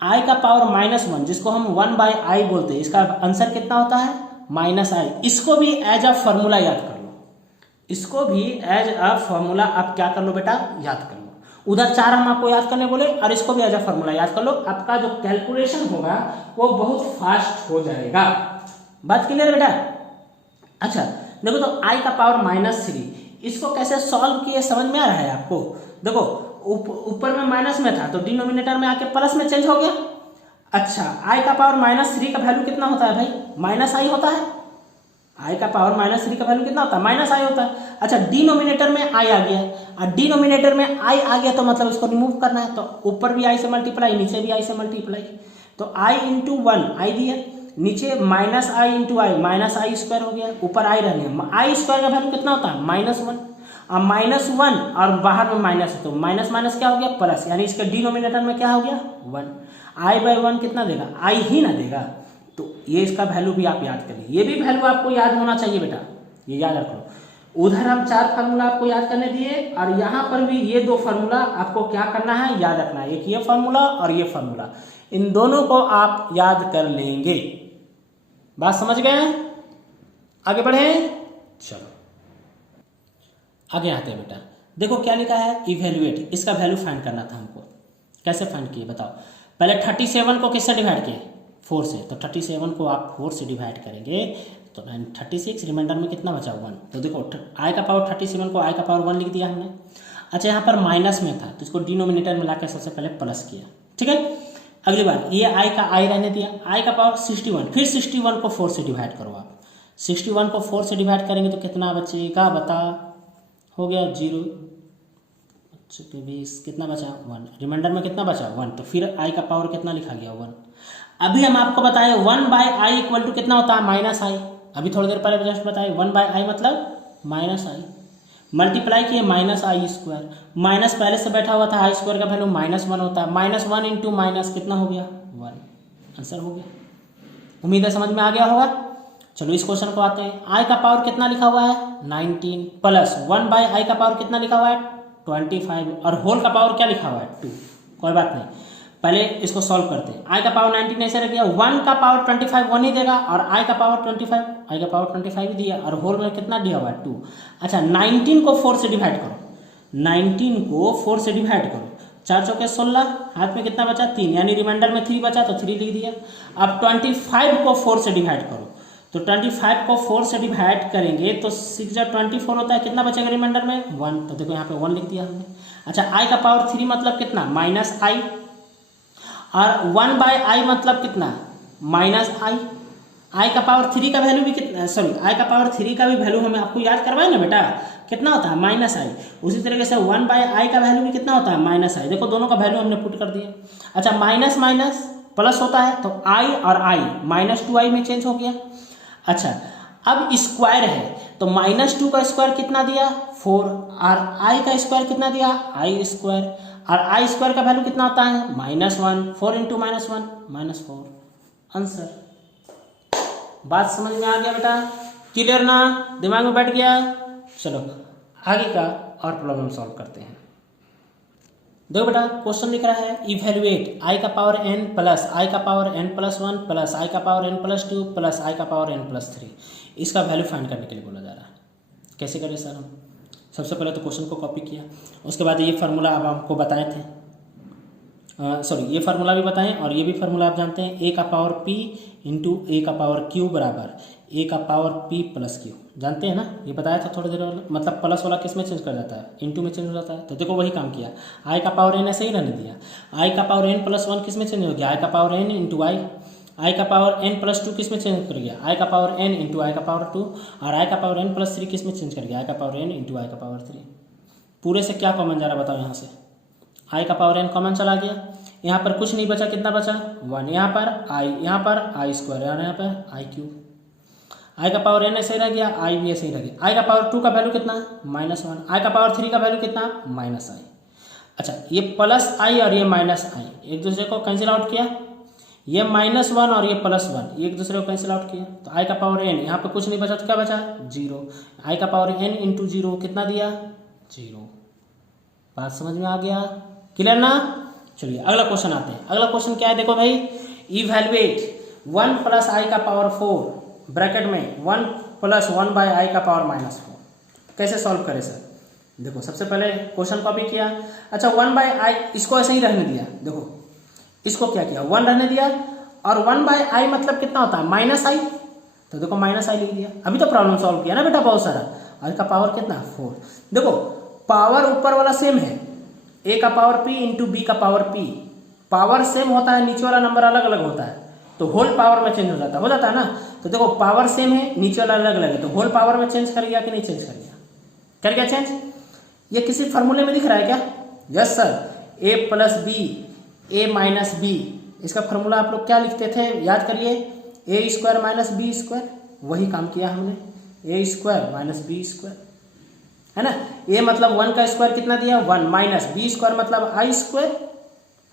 i का पावर -1 जिसको हम 1/i बोलते हैं, इसका आंसर कितना होता है? -i। इसको भी एज अ फॉर्मूला याद कर लो, इसको भी एज अ फॉर्मूला आप क्या कर लो बेटा? याद कर लो। उधर 4 हम आपको याद करने बोले और इसको भी एज अ फॉर्मूला याद कर लो, आपका जो कैलकुलेशन होगा वो बहुत फास्ट हो जाएगा। बात क्लियर है बेटा? अच्छा देखो तो i का पावर -3 इसको कैसे सॉल्व किए समझ में आ रहा है आपको? देखो ऊपर में माइनस में था तो डिनोमिनेटर में आके प्लस में चेंज हो गया। अच्छा i का पावर -3 का वैल्यू कितना होता है भाई? -i होता है। i का पावर -3 का वैल्यू कितना होता है? -i होता है। अच्छा डिनोमिनेटर में i आ गया, और डिनोमिनेटर में i आ गया तो मतलब इसको रिमूव करना है, तो ऊपर भी i से मल्टीप्लाई नीचे भी i से मल्टीप्लाई। तो i इंटू 1 i दिया, नीचे -i into I -i square हो गया, ऊपर i रह गया। i स्क्वायर का वैल्यू कितना होता है? -1, और -1 और बाहर में माइनस, तो माइनस माइनस क्या हो गया? प्लस, यानी इसके डिनोमिनेटर में क्या हो गया? 1। i/1 कितना देगा? i ही ना देगा। तो ये इसका वैल्यू भी आप याद करिए, ये भी वैल्यू आपको याद होना चाहिए बेटा, ये याद रख लो। उधर हम 4 फार्मूला आपको याद करने दिए और यहाँ पर भी ये 2 फार्मूला आपको क्या करना है? याद रखना है। एक ये फार्मूला और ये फार्मूला, इन दोनों को आप याद कर लेंगे। बात समझ गए? आगे बढ़े, चलो आगे आते हैं बेटा। देखो क्या लिखा है? इवेल्युएट, इसका वैल्यू फाइंड करना था हमको। कैसे फाइंड किए बताओ? पहले 37 को किससे डिवाइड किए? 4 से। तो 37 को आप 4 से डिवाइड करेंगे तो 36, रिमाइंडर में कितना बचा? 1। तो देखो i का पावर 37 को i का पावर 1 लिख दिया हमने। अच्छा यहाँ पर माइनस में था तो इसको डिनोमिनेटर में लाकर सबसे पहले प्लस किया, ठीक है। अगली बार ये i का i रहने दिया, i का पावर 61, फिर 61 को 4 से डिवाइड करो आप। 61 को 4 से डिवाइड करेंगे तो कितना बचेगा बता? हो गया 0, 20, कितना बचा? 1, रिमाइंडर में कितना बचा? 1। तो फिर i का पावर कितना लिखा गया? 1। अभी हम आपको बताए 1/i इक्वल टू कितना होता है? -i। अभी थोड़ी देर पहले जस्ट बताए 1/i मतलब -i, मल्टीप्लाई किए -i स्क्वायर, माइनस पहले से बैठा हुआ था, i स्क्वायर का वैल्यू -1 होता है, -1 इंटू माइनस कितना हो गया? 1, आंसर हो गया। उम्मीद है समझ में आ गया होगा। चलो इस क्वेश्चन को आते हैं। i का पावर कितना लिखा हुआ है? 19 प्लस 1/i का पावर कितना लिखा हुआ है? 25, और होल का पावर क्या लिखा हुआ है? 2। कोई बात नहीं, पहले इसको सॉल्व करते हैं। i का पावर 19 ऐसे रख दिया, 1 का पावर 25 1 ही देगा, और i का पावर 25 ही दिया, और होल में कितना दिया हुआ है? 2। अच्छा 19 को 4 से डिवाइड करो, 19 को 4 से डिवाइड करो, 4 चौके 16, हाथ में कितना बचा? 3, यानी रिमाइंडर में 3 बचा तो 3 लिख दिया। अब 25 को 4 से डिवाइड करो, तो 25 को 4 से डिवाइड करेंगे तो 6 या 24 होता है, कितना बचेगा रिमाइंडर में? 1। तो देखो यहाँ पे 1 लिख दिया हमने। अच्छा i का पावर 3 मतलब कितना? -i, और 1/i मतलब कितना? -i। i का पावर 3 का वैल्यू भी कितना? सॉरी i का पावर 3 का भी वैल्यू हमें आपको याद करवाए ना बेटा, कितना होता है माइनस आई। उसी तरीके से 1/i का वैल्यू भी कितना होता है माइनस आई। देखो दोनों का वैल्यू हमने पुट कर दिया। अच्छा माइनस माइनस प्लस होता है तो i और i -2i में चेंज हो गया। अच्छा अब स्क्वायर है तो -2 का स्क्वायर कितना दिया 4 और i का स्क्वायर कितना दिया i स्क्वायर और i स्क्वायर का वैल्यू कितना होता है -1। 4 इंटू -1 -4 आंसर। बात समझ में आ गया बेटा, क्लियर ना, दिमाग में बैठ गया। चलो आगे का और प्रॉब्लम सॉल्व करते हैं। देखो बेटा क्वेश्चन लिख रहा है इवेल्युएट i का पावर n प्लस i का power n plus 1 plus i का power n plus 2 plus i का पावर n प्लस 3, इसका वैल्यू फाइंड करने के लिए बोला जा रहा है। कैसे करें सर हम? सबसे पहले तो क्वेश्चन को कॉपी किया, उसके बाद ये फार्मूला अब आपको बताए थे, सॉरी ये फार्मूला भी बताएं और ये भी फार्मूला आप जानते हैं, a का पावर p इंटू ए का पावर q बराबर a का पावर p प्लस q, जानते हैं ना, ये बताया था थोड़ी देर वाला। मतलब प्लस वाला किस में चेंज कर जाता है इंटू में चेंज हो जाता है। तो देखो वही काम किया, i का पावर n ऐसे ही रहने दिया, i का पावर n प्लस 1 किस में चेंज हो गया i का पावर n इंटू i का पावर n प्लस 2 किस में चेंज कर गया i का पावर n इंटू i का पावर 2 और i का पावर n प्लस 3 किस में चेंज कर गया i का पावर n इंटू i का पावर 3। पूरे से क्या कॉमन जा रहा बताओ, यहाँ से i का पावर n कॉमन चला गया, यहाँ पर कुछ नहीं बचा, कितना बचा 1, यहाँ पर i स्क्वायर और यहाँ पर i क्यूब, i का पावर n ऐसे ही रह गया, i भी ऐसे ही रह गया, i का पावर 2 का वैल्यू कितना -1, i का पावर 3 का वैल्यू कितना -i। अच्छा ये प्लस i और ये माइनस i एक दूसरे को कैंसिल आउट किया, ये -1 और ये +1 ये एक दूसरे को कैंसिल आउट किया, तो i का पावर n यहाँ पे कुछ नहीं बचा तो क्या बचा 0, i का पावर n इंटू 0 कितना दिया 0। बात समझ में आ गया, क्लियर ना। चलिए अगला क्वेश्चन आते हैं। अगला क्वेश्चन क्या है देखो भाई, इवेल्युएट 1 प्लस i का पावर 4 ब्रैकेट में 1 प्लस 1/i का पावर -4, कैसे सॉल्व करें सर? देखो सबसे पहले क्वेश्चन कॉपी किया, अच्छा 1/i इसको ऐसे ही रहने दिया, देखो इसको क्या किया 1 रहने दिया और 1/i मतलब कितना होता है -i, तो देखो -i लिख दिया। अभी तो प्रॉब्लम सॉल्व किया ना बेटा बहुत सारा, i का पावर कितना 4। देखो पावर ऊपर वाला सेम है, a का पावर p इंटू b का पावर p, पावर सेम होता है नीचे वाला नंबर अलग अलग होता है तो होल पावर में चेंज हो जाता है ना। तो देखो पावर सेम है नीचे वाला अलग अलग है तो होल पावर में चेंज कर गया कि नहीं चेंज कर गया, कर गया चेंज। ये किसी फार्मूले में दिख रहा है क्या? Yes sir, a plus b a minus b, इसका फार्मूला आप लोग क्या लिखते थे याद करिए, a square minus b square, वही काम किया हमने, a square minus b square है ना। a मतलब 1 का स्क्वायर कितना दिया 1 माइनस बी स्क्वायर मतलब i स्क्वायर,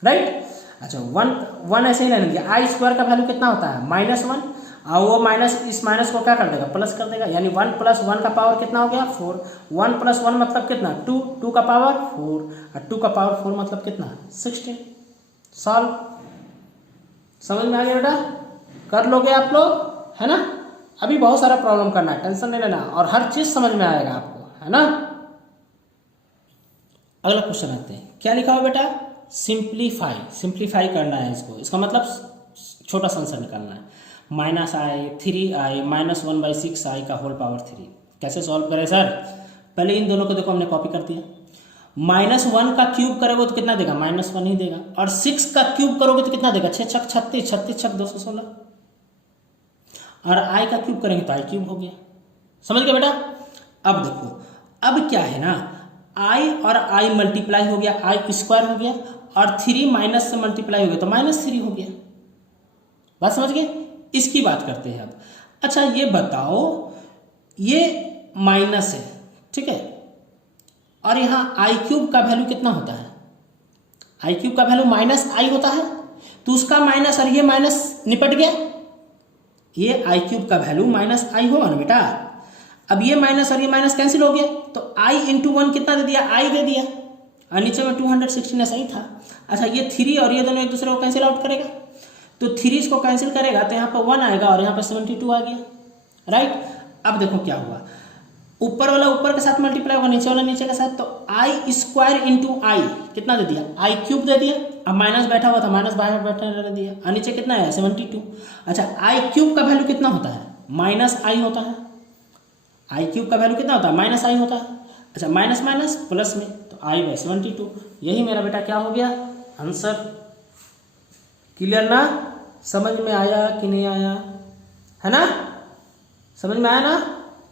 राइट। अच्छा 1 ऐसे ही रहने दिया, i स्क्वायर का वैल्यू कितना होता है -1 और वो माइनस इस माइनस को क्या कर देगा प्लस कर देगा, यानी 1 प्लस 1 का पावर कितना हो गया 4, 1 प्लस 1 मतलब कितना 2, 2 का पावर 4 और 2 का पावर 4 मतलब कितना 16। सॉल्व, समझ में आ गया बेटा, कर लोगे आप लोग है ना। अभी बहुत सारा प्रॉब्लम करना है, टेंशन नहीं लेना और हर चीज समझ में आएगा आपको है ना। अगला क्वेश्चन आते हैं, क्या लिखा हुआ बेटा सिंप्लीफाई करना है इसको, इसका मतलब छोटा सा आंसर निकालना है, -i 3i -1/6i का होल पावर 3। कैसे सॉल्व करें सर? पहले इन दोनों को देखो हमने कॉपी कर दिया, -1 का क्यूब करोगे तो कितना देगा -1 ही देगा और 6 का क्यूब करोगे तो कितना देगा 6 छक 36, 36 छक 216 और i का क्यूब करेंगे तो i क्यूब हो गया। समझ गए बेटा। अब देखो अब क्या है ना, i और i मल्टीप्लाई हो गया, i स्क्वायर हो गया और 3 माइनस से मल्टीप्लाई हो गया तो -3 हो गया। बात समझ गए। इसकी बात करते हैं अब। अच्छा ये बताओ, ये माइनस है ठीक है और यहाँ i क्यूब का वैल्यू कितना होता है, i क्यूब का वैल्यू -i होता है तो उसका माइनस और ये माइनस निपट गया, ये i क्यूब का वैल्यू -i होगा ना बेटा। अब ये माइनस और ये माइनस कैंसिल हो गया तो i इंटू 1 कितना दे दिया i दे दिया और नीचे में 216 ऐसा ही था। अच्छा ये 3 और ये दोनों एक दूसरे को कैंसिल आउट करेगा तो 3 इसको कैंसिल करेगा तो यहाँ पर 1 आएगा और यहाँ पर 72 आ गया, राइट। अब देखो क्या हुआ, ऊपर वाला ऊपर के साथ मल्टीप्लाई होगा नीचे वाला नीचे के साथ, तो i स्क्वायर इंटू i कितना दे दिया i क्यूब दे दिया, अब माइनस बैठा हुआ था माइनस बाहर बैठा रहने दिया और नीचे कितना है 72। अच्छा i क्यूब का वैल्यू कितना होता है -i होता है, i क्यूब का वैल्यू कितना होता है -i होता है। अच्छा माइनस माइनस प्लस में तो i/72, यही मेरा बेटा क्या हो गया आंसर। क्लियर ना, समझ में आया कि नहीं आया है ना, समझ में आया ना,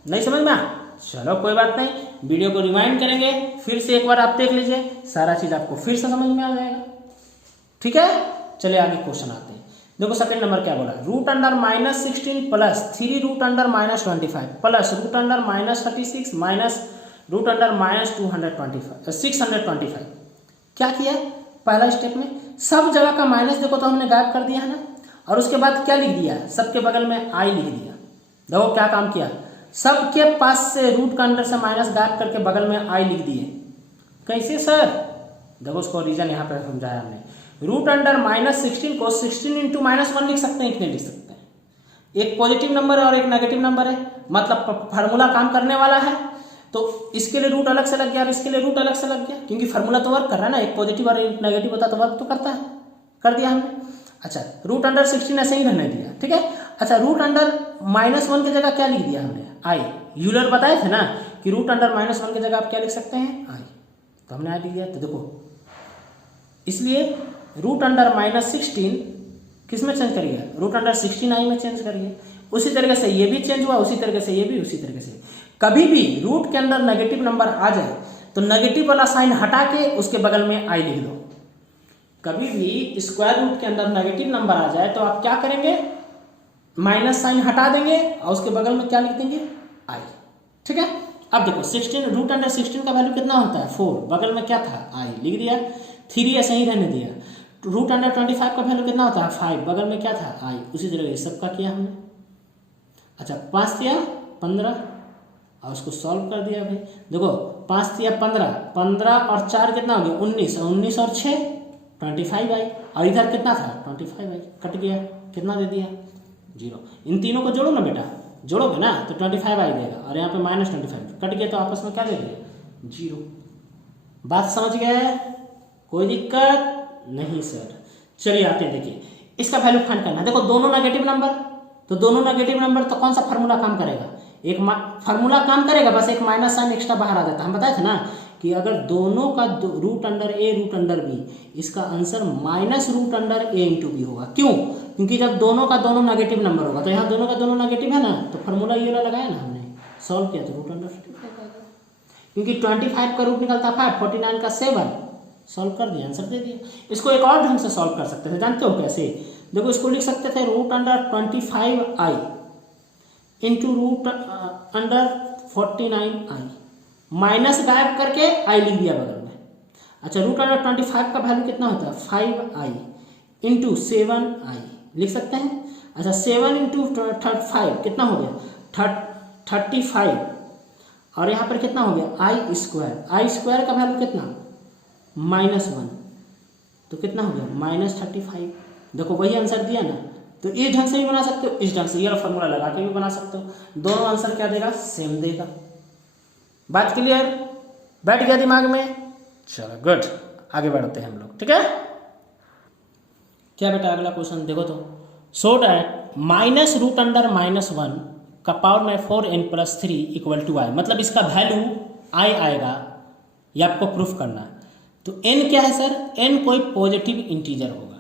नहीं समझ में आया चलो कोई बात नहीं, वीडियो को रिवाइंड करेंगे, फिर से एक बार आप देख लीजिए, सारा चीज आपको फिर से समझ में आ जाएगा। ठीक है, चलिए आगे क्वेश्चन आते हैं। देखो सेकंड नंबर क्या बोला, root under -16 plus 3 root under -25 plus root under -36 minus root under -625। क्या किया पहला स्टेप में, सब जगह का माइनस देखो तो हमने गायब कर दिया है ना, और उसके बाद क्या लिख दिया, सबके बगल में आई लिख दिया। देखो क्या काम किया, सबके पास से रूट का अंडर से माइनस गायब करके बगल में आई लिख दिए। कैसे सर, देखो उसको रीजन यहाँ पे समझाया हमने। रूट अंडर -16 को 16 इंटू -1 लिख सकते हैं, इतने लिख सकते हैं। एक पॉजिटिव नंबर और एक नेगेटिव नंबर है, मतलब फार्मूला काम करने वाला है, तो इसके लिए रूट अलग से लग गया और इसके लिए रूट अलग से लग गया, क्योंकि फार्मूला तो वर्क कर रहा है ना, एक पॉजिटिव और एक नेगेटिव होता तो वर्क तो करता है, कर दिया हमने। अच्छा, रूट अंडर 16 ऐसे ही रहने दिया, ठीक है। अच्छा, रूट अंडर -1 की जगह क्या लिख दिया हमने, आई। यूलर बताए थे ना कि रूट अंडर -1 की जगह आप क्या लिख सकते हैं, आई, तो हमने आई लिख दिया। तो देखो इसलिए रूट अंडर -16 किस में चेंज करिए, रूट अंडर 16 आई में चेंज करिए। उसी तरीके से ये भी चेंज हुआ, उसी तरीके से ये भी, उसी तरीके से। कभी भी रूट के अंदर नेगेटिव नंबर आ जाए तो नेगेटिव वाला साइन हटा के उसके बगल में आई लिख दो। कभी भी स्क्वायर रूट के अंदर नेगेटिव नंबर आ जाए तो आप क्या करेंगे, माइनस साइन हटा देंगे और उसके बगल में क्या लिख देंगे, आई। ठीक है, अब देखो 16 रूट अंडर 16 का वैल्यू कितना होता है, 4, बगल में क्या था, आई लिख दिया। 3 ऐसे ही रहने दिया। रूट अंडर 25 का वैल्यू कितना होता है, 5, बगल में क्या था, आई, उसी तरह सबका किया हमने। अच्छा, 5 दिया 15 और उसको सॉल्व कर दिया भाई। देखो 5 दिया 15, 15 और 4 कितना हो गया, 19, 19 और 6 25 आई, और इधर कितना था 25 आई, कट गया, कितना दे दिया 0। इन तीनों को जोड़ो ना बेटा, जोड़ोगे ना तो 25 आई देगा, और यहाँ पे -25 कट गया तो आपस में क्या दे दिया 0। बात समझ गए, कोई दिक्कत नहीं सर। चलिए आते हैं, देखिए इसका वैल्यू फाइंड करना है। देखो दोनों नेगेटिव नंबर, तो दोनों नेगेटिव नंबर तो कौन सा फार्मूला काम करेगा, एक फार्मूला काम करेगा, बस एक माइनस साइन एक्स्ट्रा बाहर आ जाता है। हम बताए थे ना कि अगर दोनों का रूट अंडर ए रूट अंडर बी, इसका आंसर -रूट अंडर ए इंटू बी होगा। क्यों, क्योंकि जब दोनों का दोनों नेगेटिव नंबर होगा, तो यहाँ दोनों का दोनों नेगेटिव है ना, तो फार्मूला ये वाला लगाया ना हमने, सॉल्व किया तो रूट अंडर 45 आएगा, क्योंकि 25 का रूट निकलता 5, 49 का 7, सॉल्व कर दिया, आंसर दे दिया। इसको एक और ढंग से सॉल्व कर सकते थे, जानते हो कैसे, देखो इसको लिख सकते थे रूट अंडर 25 आई इंटू रूट अंडर 49 आई, माइनस गायब करके आई लिख दिया बगल में। अच्छा, रूट अंडर 25 का वैल्यू कितना होता है, 5 आई इंटू 7 आई लिख सकते हैं। अच्छा, 7 इंटू 5 कितना हो गया 35, और यहाँ पर कितना हो गया आई स्क्वायर का वैल्यू कितना -1, तो कितना हो गया -35। देखो वही आंसर दिया ना, तो इस ढंग से भी बना सकते हो, इस ढंग से ये फॉर्मूला लगा के भी बना सकते हो। दोनों आंसर क्या देगा, सेम देगा। बात क्लियर, बैठ गया दिमाग में, चलो गुड, आगे बढ़ते हैं हम लोग। ठीक है, क्या बेटा अगला क्वेश्चन देखो तो, शो दैट -रूट अंडर -1 का पावर में 4n+3 = i, मतलब इसका वैल्यू i आएगा, ये आपको प्रूफ करना है। तो n क्या है सर, n कोई पॉजिटिव इंटीजर होगा,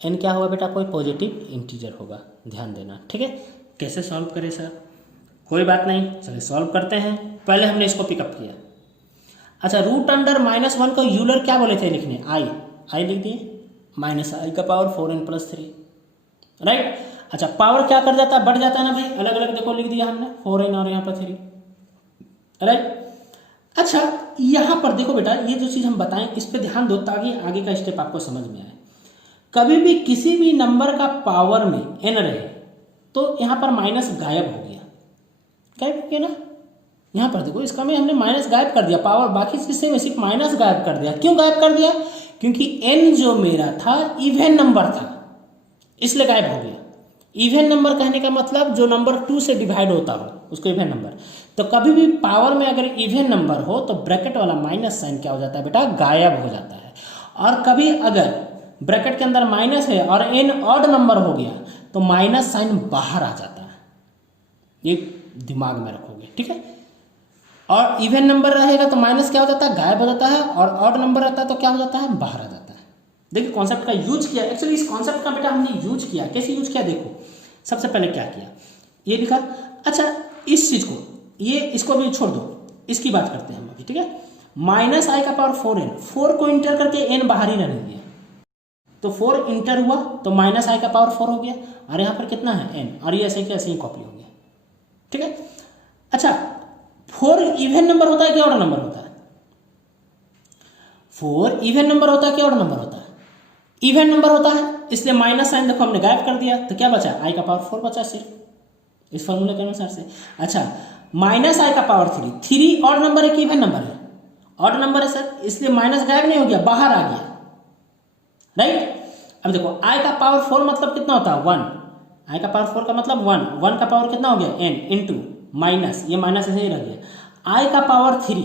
n क्या होगा बेटा, कोई पॉजिटिव इंटीजर होगा, ध्यान देना। ठीक है, कैसे सॉल्व करें सर, कोई बात नहीं, चलिए सॉल्व करते हैं। पहले हमने इसको पिकअप किया। अच्छा, रूट अंडर -1 को यूलर क्या बोले थे लिखने, आई लिख दिए, -i का पावर 4n+3, राइट। अच्छा, पावर क्या कर जाता है, बढ़ जाता है ना भाई, अलग अलग देखो लिख दिया हमने, 4n और यहाँ पर 3, राइट। अच्छा, यहाँ पर देखो बेटा, ये जो चीज़ हम बताएं इस पर ध्यान दो ताकि आगे का स्टेप आपको समझ में आए। कभी भी किसी भी नंबर का पावर में n रहे तो यहाँ पर माइनस गायब हो गया ना, यहाँ पर देखो इसका में हमने माइनस गायब कर दिया, पावर बाकी चीज से सिर्फ माइनस गायब कर दिया। क्यों गायब कर दिया, क्योंकि n जो मेरा था इवन नंबर था, इसलिए गायब हो गया। इवन नंबर कहने का मतलब जो नंबर 2 से डिवाइड होता हो उसको इवन नंबर। तो कभी भी पावर में अगर इवन नंबर हो तो ब्रैकेट वाला माइनस साइन क्या हो जाता है बेटा, गायब हो जाता है। और कभी अगर ब्रैकेट के अंदर माइनस है और n ऑड नंबर हो गया तो माइनस साइन बाहर आ जाता है, ये दिमाग में रखोगे। ठीक है, और इवन नंबर रहेगा तो माइनस क्या हो जाता है, गायब हो जाता है, और ऑड नंबर रहता है तो क्या हो जाता है, बाहर आ जाता है। देखिए कॉन्सेप्ट का यूज किया, एक्चुअली इस कॉन्सेप्ट का बेटा हमने यूज किया। कैसे यूज किया, देखो सबसे पहले क्या किया, ये लिखा। अच्छा, इस चीज को ये इसको भी छोड़ दो, इसकी बात करते हैं हम अभी, ठीक है। माइनस आई का पावर 4n, 4 को इंटर करके n बाहर ही रहने दिया, तो 4 इंटर हुआ तो माइनस आई का पावर 4 हो गया, और यहाँ पर कितना है n, और ये ऐसे के ऐसे ही कॉपी हो गया, ठीक है। अच्छा, 4 इवन नंबर होता है कि ऑड नंबर होता है? 4 इवन नंबर होता है कि ऑड नंबर होता है? इवन नंबर होता है, इसलिए माइनस साइन देखो हमने गायब कर दिया, तो क्या बचा? आई का पावर 4 बचा सिर्फ, इस फॉर्मूले के अनुसार से। अच्छा, माइनस आई का पावर 3, 3 ऑड नंबर है कि इवन नंबर है? ऑड नंबर है सर, इसलिए माइनस गायब नहीं हो गया, बाहर आ गया, राइट। अब देखो आई का पावर 4 मतलब कितना होता है? 1। आई का पावर 4 का मतलब 1, 1 का पावर कितना हो गया? n इंटू माइनस, ये माइनस ऐसे ही रह गया। आई का पावर 3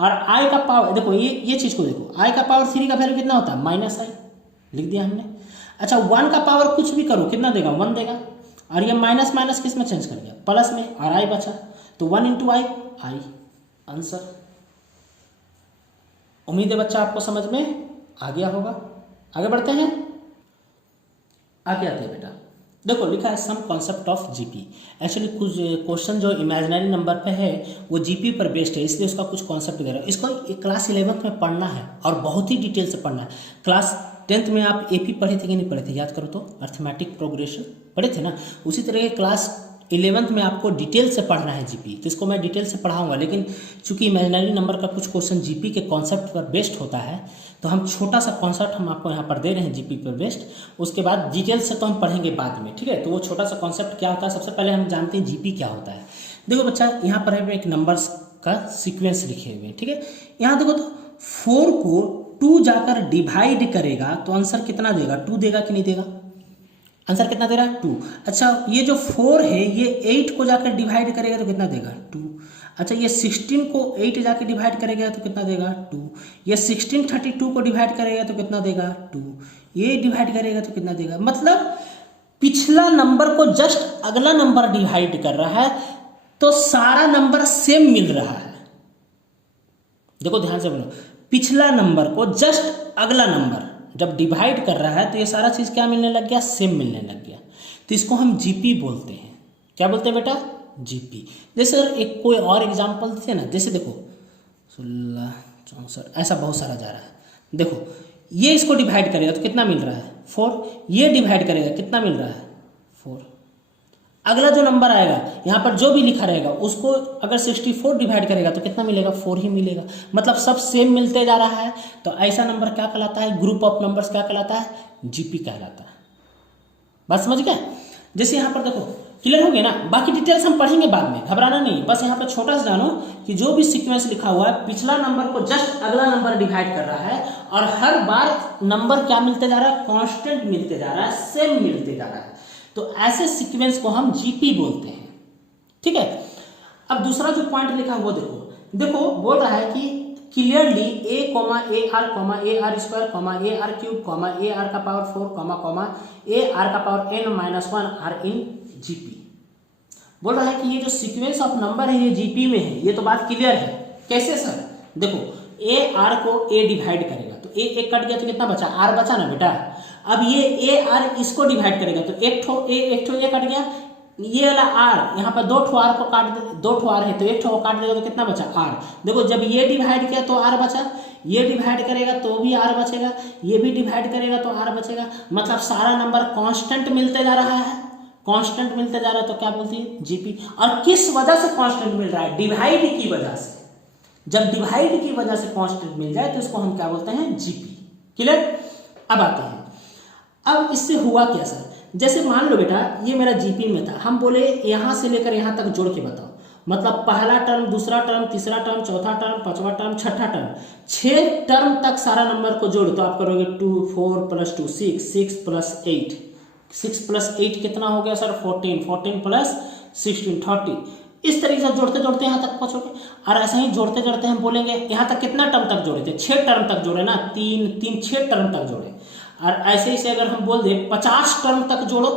और आई का पावर, देखो ये चीज को देखो, आई का पावर 3 का वैल्यू कितना होता है? माइनस आई, लिख दिया हमने। अच्छा, 1 का पावर कुछ भी करो कितना देगा? 1 देगा, और ये माइनस माइनस किस में चेंज कर गया? प्लस में, और आई बचा, तो 1 इंटू आई, आई आंसर। उम्मीद है बच्चा आपको समझ में आ गया होगा। आगे बढ़ते हैं, आगे आते हैं बेटा। देखो लिखा है some concept of GP. Actually कुछ क्वेश्चन जो इमेजिनरी नंबर पे है वो जीपी पर बेस्ड है, इसलिए उसका कुछ कॉन्सेप्ट दे रहा है। इसको क्लास 11th में पढ़ना है और बहुत ही डिटेल से पढ़ना है। क्लास 10th में आप एपी पढ़े थे कि नहीं पढ़े थे? याद करो तो, अर्थमेटिक प्रोग्रेशन पढ़े थे ना। उसी तरह क्लास 11th में आपको डिटेल से पढ़ना है जीपी, तो इसको मैं डिटेल से पढ़ाऊंगा। लेकिन चूंकि इमेजिनरी नंबर का कुछ क्वेश्चन जीपी के कॉन्सेप्ट पर बेस्ड होता है, तो हम छोटा सा कॉन्सेप्ट हम आपको यहाँ पर दे रहे हैं जीपी पर बेस्ड। उसके बाद डिटेल से तो हम पढ़ेंगे बाद में, ठीक है। तो वो छोटा सा कॉन्सेप्ट क्या होता है, सबसे पहले हम जानते हैं जीपी क्या होता है। देखो बच्चा, यहाँ पर है एक नंबर्स का सीक्वेंस लिखे हुए हैं, ठीक है। यहाँ देखो तो 4 को 2 जाकर डिवाइड करेगा तो आंसर कितना देगा? 2 देगा कि नहीं देगा? आंसर कितना दे रहा है? 2। अच्छा, ये जो 4 है ये 8 को जाकर डिवाइड करेगा तो कितना देगा? 2। अच्छा, ये 16 को 8 जाकर डिवाइड करेगा तो कितना देगा? 2। ये 16 32 को डिवाइड करेगा तो कितना देगा? 2। ये डिवाइड करेगा तो कितना देगा? मतलब पिछला नंबर को जस्ट अगला नंबर डिवाइड कर रहा है, तो सारा नंबर सेम मिल रहा है। देखो ध्यान से बोलो, पिछला नंबर को जस्ट अगला नंबर जब डिवाइड कर रहा है तो ये सारा चीज क्या मिलने लग गया? सेम मिलने लग गया। तो इसको हम जीपी बोलते हैं। क्या बोलते हैं बेटा? जीपी। जैसे एक कोई और एग्जांपल थे ना, जैसे देखो 16 64 ऐसा बहुत सारा जा रहा है। देखो ये इसको डिवाइड करेगा तो कितना मिल रहा है? 4। ये डिवाइड करेगा कितना मिल रहा है? 4। अगला जो नंबर आएगा यहाँ पर जो भी लिखा रहेगा उसको अगर 64 डिवाइड करेगा तो कितना मिलेगा? 4 ही मिलेगा। मतलब सब सेम मिलते जा रहा है, तो ऐसा नंबर क्या कहलाता है? ग्रुप ऑफ नंबर्स क्या कहलाता है? जीपी कहलाता है। बात समझ गए? जैसे यहाँ पर देखो, क्लियर हो गया ना। बाकी डिटेल्स हम पढ़ेंगे बाद में, घबराना नहीं। बस यहाँ पर छोटा सा जानो कि जो भी सीक्वेंस लिखा हुआ है, पिछला नंबर को जस्ट अगला नंबर डिवाइड कर रहा है, और हर बार नंबर क्या मिलते जा रहा है? कांस्टेंट मिलते जा रहा है, सेम मिलते जा रहा है। तो ऐसे सीक्वेंस को हम जीपी बोलते हैं, ठीक है। अब दूसरा जो पॉइंट लिखा है वो देखो बोल रहा है कि clearly a, a r square, a r cube, a r का पावर 4, a r का power n-1 are in GP. बोल रहा है कि ये जो सीक्वेंस ऑफ नंबर है ये जीपी में है। ये तो बात क्लियर है। कैसे सर? देखो a r को a डिवाइड करेगा तो a कट गया तो कितना बचा? r बचा ना बेटा। अब ये a r इसको डिवाइड करेगा तो एक ठो a कट गया, ये वाला r यहाँ पर 2 ठो r को काट दे, 2 ठो r है तो 1 ठो काट देगा तो कितना बचा? r। देखो जब ये डिवाइड किया तो r बचा, ये डिवाइड करेगा तो भी r बचेगा, ये भी डिवाइड करेगा तो r बचेगा। मतलब सारा नंबर कांस्टेंट मिलते जा रहा है, कांस्टेंट मिलते जा रहा है, तो क्या बोलती है? जीपी। और किस वजह से कांस्टेंट मिल रहा है? डिवाइड की वजह से। जब डिवाइड की वजह से कांस्टेंट मिल जाए तो इसको हम क्या बोलते हैं? जीपी। क्लियर? अब आते हैं, अब इससे हुआ क्या सर? जैसे मान लो बेटा ये मेरा जीपी में था, हम बोले यहां से लेकर यहां तक जोड़ के बताओ। मतलब पहला टर्म, दूसरा टर्म, तीसरा टर्म, चौथा टर्म, पांचवा टर्म, छठा टर्म, 6 टर्म तक सारा नंबर को जोड़ो तो आप करोगे 2 4 + 2 6, 6 + 8, 6 + 8 कितना हो गया सर? 14, 14 + 16 30। इस तरीके से जोड़ते जोड़ते यहाँ तक पहुंचोगे। और ऐसे ही जोड़ते जोड़ते हम बोलेंगे यहाँ तक कितना टर्म तक जोड़े थे? 6 टर्म तक जोड़े ना, 3 6 टर्म तक जोड़े। और ऐसे ही से अगर हम बोल दे 50 टर्म तक जोड़ो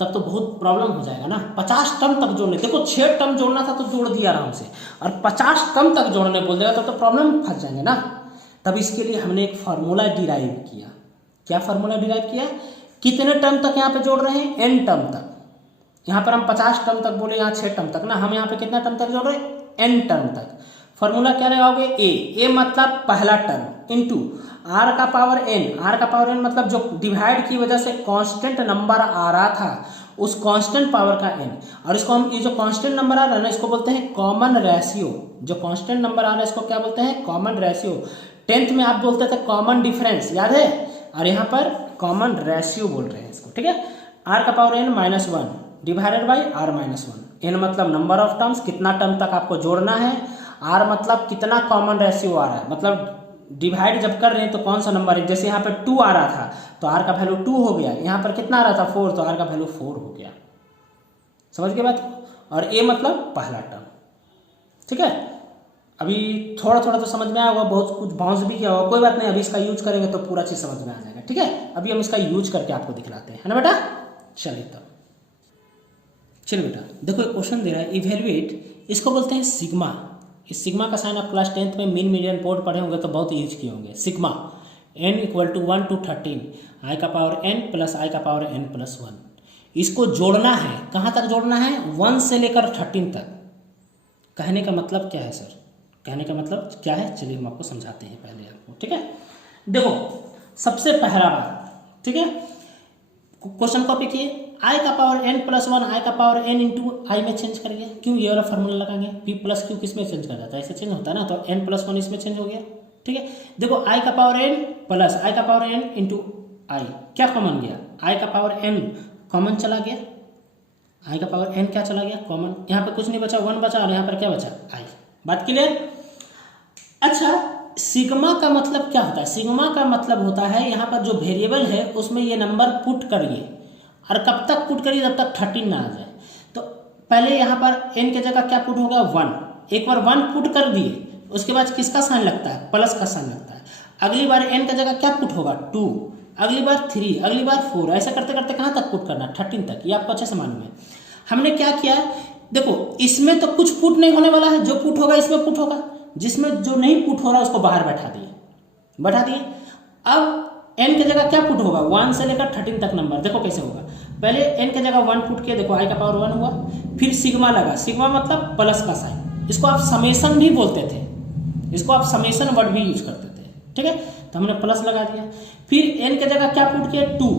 तब तो बहुत प्रॉब्लम हो जाएगा ना। 50 टर्म तक जोड़ने, देखो 6 टर्म जोड़ना था तो जोड़ दिया आराम से, और 50 टर्म तक जोड़ने बोल देगा तो प्रॉब्लम फंस जाएंगे ना। तब इसके लिए हमने एक फार्मूला डिराइव किया। क्या फार्मूला डिराइव किया? कितने टर्म तक यहाँ पे जोड़ रहे हैं? n टर्म तक। यहाँ पर हम 50 टर्म तक बोले, यहाँ 6 टर्म तक ना, हम यहाँ पे कितना टर्म तक जोड़ रहे हैं, n टर्म तक। फॉर्मूला क्या लगाओगे, a मतलब पहला टर्म इंटू r का पावर n मतलब जो डिवाइड की वजह से कांस्टेंट नंबर आ रहा था उस कांस्टेंट पावर का n, और इसको हम, ये जो कांस्टेंट नंबर आ रहा है ना, इसको बोलते हैं कॉमन रेशियो। जो कांस्टेंट नंबर आ रहा है इसको क्या बोलते हैं, कॉमन रेशियो। 10th में आप बोलते थे कॉमन डिफरेंस, याद है, और यहाँ पर कॉमन रेशियो बोल रहे हैं इसको, ठीक है। r का power n -1 divided by r -1। n मतलब नंबर ऑफ टर्म्स, कितना टर्म तक आपको जोड़ना है, r मतलब कितना कॉमन रेशियो आ रहा है, मतलब डिवाइड जब कर रहे हैं तो कौन सा नंबर है। जैसे यहाँ पर 2 आ रहा था तो r का वैल्यू 2 हो गया, यहाँ पर कितना आ रहा था 4, तो r का वैल्यू 4 हो गया। समझ गए बात। और a मतलब पहला टर्म, ठीक है। अभी थोड़ा थोड़ा तो समझ में आया होगा, बहुत कुछ बाउंस भी किया होगा, कोई बात नहीं, अभी इसका यूज करेंगे तो पूरा चीज समझ में आ जाएगा, ठीक है। अभी हम इसका यूज करके आपको दिखलाते हैं, है ना बेटा। चलिए तब, चलिए बेटा देखो एक क्वेश्चन दे रहा है, इवेल्युएट, इसको बोलते हैं सिग्मा। इस सिग्मा का साइन आप क्लास 10th में मीन मीडियन पोर्ट पढ़े होंगे तो बहुत यूज किए होंगे। सिग्मा n = 1 to 13 i का पावर n प्लस i का पावर n प्लस 1। इसको जोड़ना है, कहाँ तक जोड़ना है, 1 से लेकर 13 तक। कहने का मतलब क्या है सर, कहने का मतलब क्या है, चलिए हम आपको समझाते हैं पहले आपको, ठीक है। देखो सबसे पहला बात, ठीक है, क्वेश्चन कॉपी किए, i का पावर n प्लस 1 i का पावर n इंटू आई में चेंज करेंगे, क्यों, ये वाला फॉर्मूला लगाएंगे, p प्लस q किस में चेंज कर जाता है, ऐसे चेंज होता है ना, तो n प्लस 1 इसमें चेंज हो गया, ठीक है। देखो i का पावर n प्लस i का पावर n इंटू आई, क्या कॉमन गया, i का पावर n कॉमन चला गया, i का पावर n क्या चला गया, कॉमन, यहाँ पे कुछ नहीं बचा, 1 बचा, और यहाँ पर क्या बचा, i। बात क्लियर। अच्छा सिग्मा का मतलब क्या होता है, सिग्मा का मतलब होता है यहाँ पर जो वेरिएबल है उसमें ये नंबर पुट करिए, और कब तक पुट करिए, जब तक 13 ना आ जाए। तो पहले यहाँ पर n के जगह क्या पुट होगा, 1, एक बार 1 पुट कर दिए, उसके बाद किसका साइन लगता है, प्लस का साइन लगता है। अगली बार n का जगह क्या पुट होगा, 2, अगली बार 3, अगली बार 4, ऐसा करते करते कहाँ तक पुट करना, 13 तक। ये आपको अच्छे से मालूम है। हमने क्या किया, देखो इसमें तो कुछ पुट नहीं होने वाला है, जो पुट होगा इसमें पुट होगा, जिसमें जो नहीं पुट हो रहा उसको बाहर बैठा दिए। अब n की जगह क्या पुट होगा, 1 से लेकर 13 तक नंबर। देखो कैसे होगा, पहले n की जगह 1 पुट किया, देखो i का पावर 1 हुआ, फिर सिग्मा लगा, सिग्मा मतलब प्लस का साइन, इसको आप समेशन भी बोलते थे, इसको आप समेशन वर्ड भी यूज करते थे, ठीक है। तो हमने प्लस लगा दिया, फिर n की जगह क्या पुट किया, 2,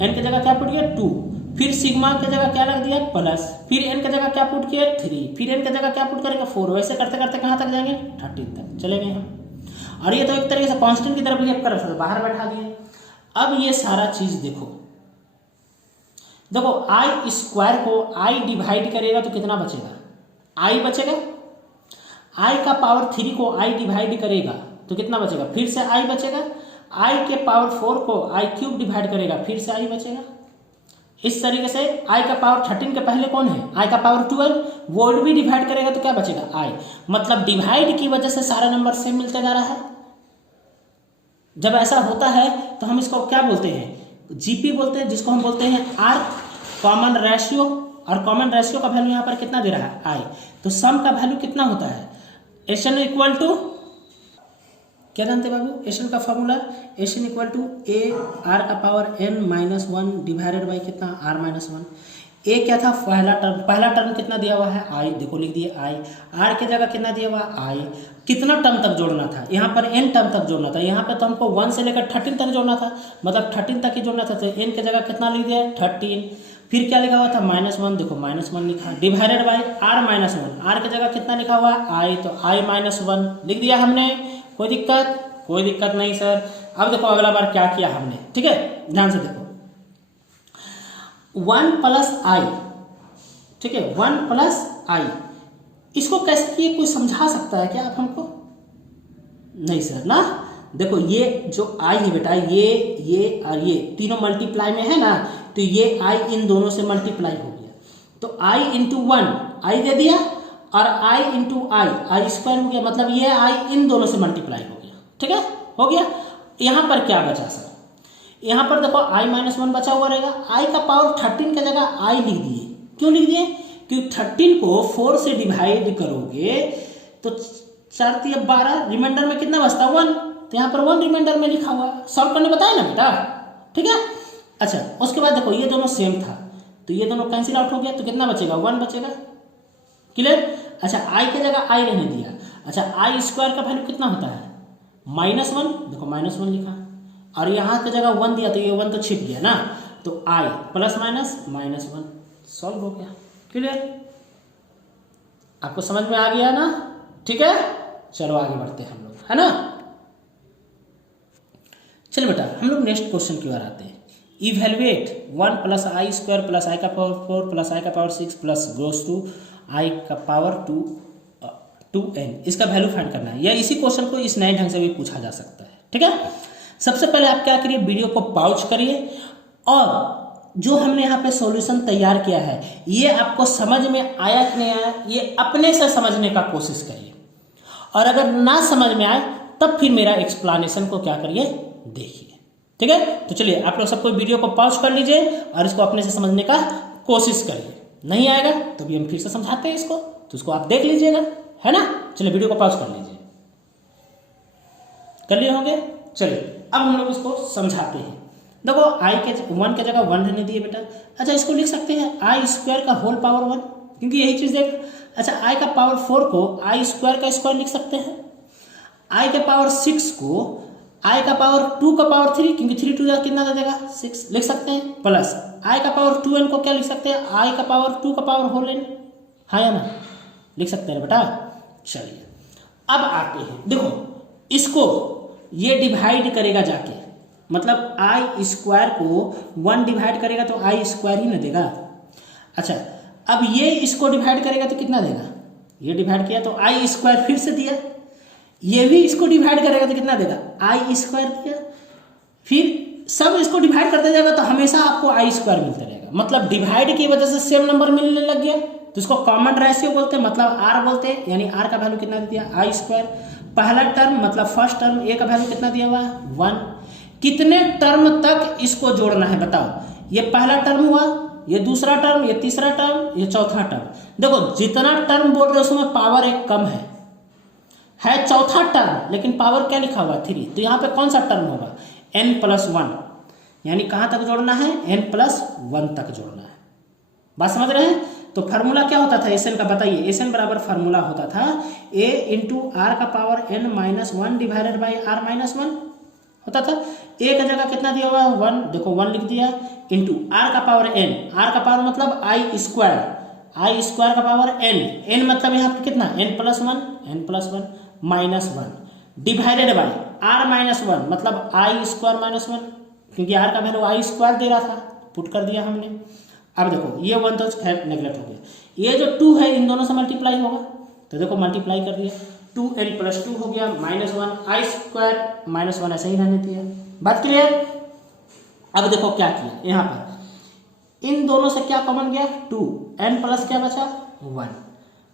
n की जगह क्या पुट किया 2, फिर सिग्मा की जगह क्या लग दिया प्लस, फिर n की जगह क्या पुट किया 3, फिर n की जगह क्या पुट करेंगे 4, वैसे करते करते कहाँ तक जाएंगे, 13 तक चले गए हम। और ये तो एक तरीके से कांस्टेंट की तरफ बिहेव कर रहा था, बाहर बैठा दिए। अब ये सारा चीज देखो आई स्क्वायर को आई डिवाइड करेगा तो कितना बचेगा, आई बचेगा, आई का पावर 3 को आई डिवाइड करेगा तो कितना बचेगा, फिर से आई बचेगा, आई के पावर 4 को आई क्यूब डिवाइड करेगा, फिर से आई बचेगा। इस तरीके से आई का पावर 13 के पहले कौन है, आई का पावर 12, वो भी डिवाइड करेगा तो क्या बचेगा, आई। मतलब डिवाइड की वजह से सारा नंबर सेम मिलता जा रहा है। जब ऐसा होता है तो हम इसको क्या बोलते हैं, जीपी बोलते हैं, जिसको हम बोलते हैं आर, कॉमन रेशियो। और कॉमन रेशियो का वैल्यू यहाँ पर कितना दे रहा है, आई। तो सम का वैल्यू कितना होता है, एशन इक्वल टू, क्या जानते हैं बाबू, एशन का formula, S n equal to a r का पावर n -1 डिवाइडेड बाई कितना, r -1। ए क्या था, पहला टर्म कितना दिया हुआ है, आई, देखो लिख दिए आई, आर की जगह कितना दिया हुआ, आई। कितना टर्म तक जोड़ना था, यहाँ पर n टर्म तक जोड़ना था, यहाँ पे तो हमको 1 से लेकर 13 तक जोड़ना था, मतलब 13 तक ही जोड़ना था, तो n की जगह कितना लिख दिया 13, फिर क्या लिखा हुआ था -1, देखो -1 लिखा, डिवाइडेड बाई r -1, r की जगह कितना लिखा हुआ आई, तो i -1 लिख दिया हमने। कोई दिक्कत नहीं सर। अब देखो अगला बार क्या किया हमने, ठीक है, ध्यान से देखो, 1 प्लस आई, ठीक है, 1 प्लस आई, इसको कैसे किए, कोई समझा सकता है क्या आप हमको, नहीं सर ना। देखो ये जो आई है बेटा, ये और ये तीनों मल्टीप्लाई में है ना, तो ये आई इन दोनों से मल्टीप्लाई हो गया, तो आई इंटू 1 आई दे दिया, और आई इंटू आई स्क्वायर हो गया, मतलब ये आई इन दोनों से मल्टीप्लाई हो गया, ठीक है, हो गया। यहाँ पर क्या बचा सर, यहाँ पर देखो i -1 बचा हुआ रहेगा, i का पावर 13 की जगह i लिख दिए, क्यों लिख दिए, क्योंकि 13 को 4 से डिवाइड करोगे तो 4 × 12, रिमाइंडर में कितना बचता है 1, तो यहाँ पर 1 रिमाइंडर में लिखा हुआ है, सॉल्व करने बताया ना बेटा, ठीक है। अच्छा उसके बाद देखो ये दोनों सेम था, तो ये दोनों कैंसिल आउट हो गया, तो कितना बचेगा, 1 बचेगा। क्लियर। अच्छा आई की जगह आई रहने दिया। अच्छा आई स्क्वायर का वैल्यू कितना होता है, -1, देखो -1 लिखा, और यहाँ की जगह 1 दिया तो ये 1 तो छिप गया ना, तो आई प्लस माइनस -1 सॉल्व हो गया। क्लियर, आपको समझ में आ गया ना। ठीक है, चलो आगे बढ़ते हैं हम लोग, है ना। चलो बेटा हम लोग नेक्स्ट क्वेश्चन की ओर आते हैं। इवेलुएट 1 + i² + i का पावर 4 + i का power 6 plus goes to i का पावर 2n, इसका वैल्यू फाइंड करना है। या इसी क्वेश्चन को इस नए ढंग से भी पूछा जा सकता है। ठीक है, सबसे पहले आप क्या करिए, वीडियो को पॉज करिए और जो हमने यहाँ पे सॉल्यूशन तैयार किया है ये आपको समझ में आया कि नहीं आया, ये अपने से समझने का कोशिश करिए, और अगर ना समझ में आए तब फिर मेरा एक्सप्लेनेशन को क्या करिए, देखिए। ठीक है, तो चलिए आप लोग सबको वीडियो को पॉज कर लीजिए और इसको अपने से समझने का कोशिश करिए। नहीं आएगा तो भी हम फिर से समझाते हैं इसको, तो उसको आप देख लीजिएगा, है ना। चलिए वीडियो को पॉज कर लीजिए, कर लिए होंगे। चलिए अब हम लोग इसको समझाते हैं। देखो आई के 1 के जगह 1 रहने दिए बेटा। अच्छा इसको लिख सकते हैं i² का होल पावर 1, क्योंकि यही चीज़ देख। अच्छा i का पावर 4 को i² का स्क्वायर लिख सकते हैं, i के पावर 6 को i का पावर 2 का पावर 3, क्योंकि 3 2 कितना दे देगा 6 लिख सकते हैं, प्लस i का पावर 2n को क्या लिख सकते हैं, i का पावर 2 का पावर होल n, हाँ या ना, लिख सकते हैं बेटा। चलिए अब आते हैं, देखो इसको ये डिवाइड करेगा जाके, मतलब i² को 1 डिवाइड करेगा तो i² ही ना देगा। अच्छा अब ये इसको डिवाइड करेगा तो कितना देगा, ये डिवाइड किया तो i² फिर से दिया, ये भी इसको डिवाइड करेगा तो कितना देगा, i² दिया, फिर सब इसको डिवाइड करते जाएगा तो हमेशा आपको i² मिलता रहेगा। मतलब डिवाइड की वजह से सेम नंबर मिलने लग गया, तो इसको कॉमन रेशियो बोलते हैं, मतलब r बोलते हैं। यानी r का वैल्यू कितना दिया, i²। पहला टर्म मतलब फर्स्ट टर्म a का वैल्यू कितना दिया हुआ है, 1। कितने टर्म तक इसको जोड़ना है बताओ, ये पहला टर्म हुआ, ये दूसरा टर्म, ये तीसरा टर्म, ये चौथा टर्म। देखो जितना टर्म बोल रहे हो उसमें पावर एक कम है चौथा टर्म, लेकिन पावर क्या लिखा हुआ 3, तो यहाँ पे कौन सा टर्म होगा, n+1, यानी कहाँ तक जोड़ना है, n+1 तक जोड़ना है। बात समझ रहे हैं। तो फार्मूला क्या होता था एसएन का, बताइए। एसएन बराबर फार्मूला होता था a × r का power n-1 divided by r-1 होता था। a का जगह कितना दिया हुआ है, 1, देखो 1 लिख दिया, इंटू r का पावर n, r का पावर मतलब i² का पावर n मतलब यहाँ पे कितना, n+1 -1 डिवाइडेड बाई r-1 मतलब i² -1, क्योंकि r का वैल्यू i² दे रहा था, पुट कर दिया हमने। अब देखो ये 1 तो खैर नेगलेक्ट हो गया, ये जो 2 है इन दोनों से मल्टीप्लाई होगा, तो देखो मल्टीप्लाई कर दिया, 2n+2 हो गया, -1 i² -1 ऐसे ही रहने दिया। बात क्लियर। अब देखो क्या किया, यहाँ पर इन दोनों से क्या कॉमन गया, 2, n प्लस क्या बचा, 1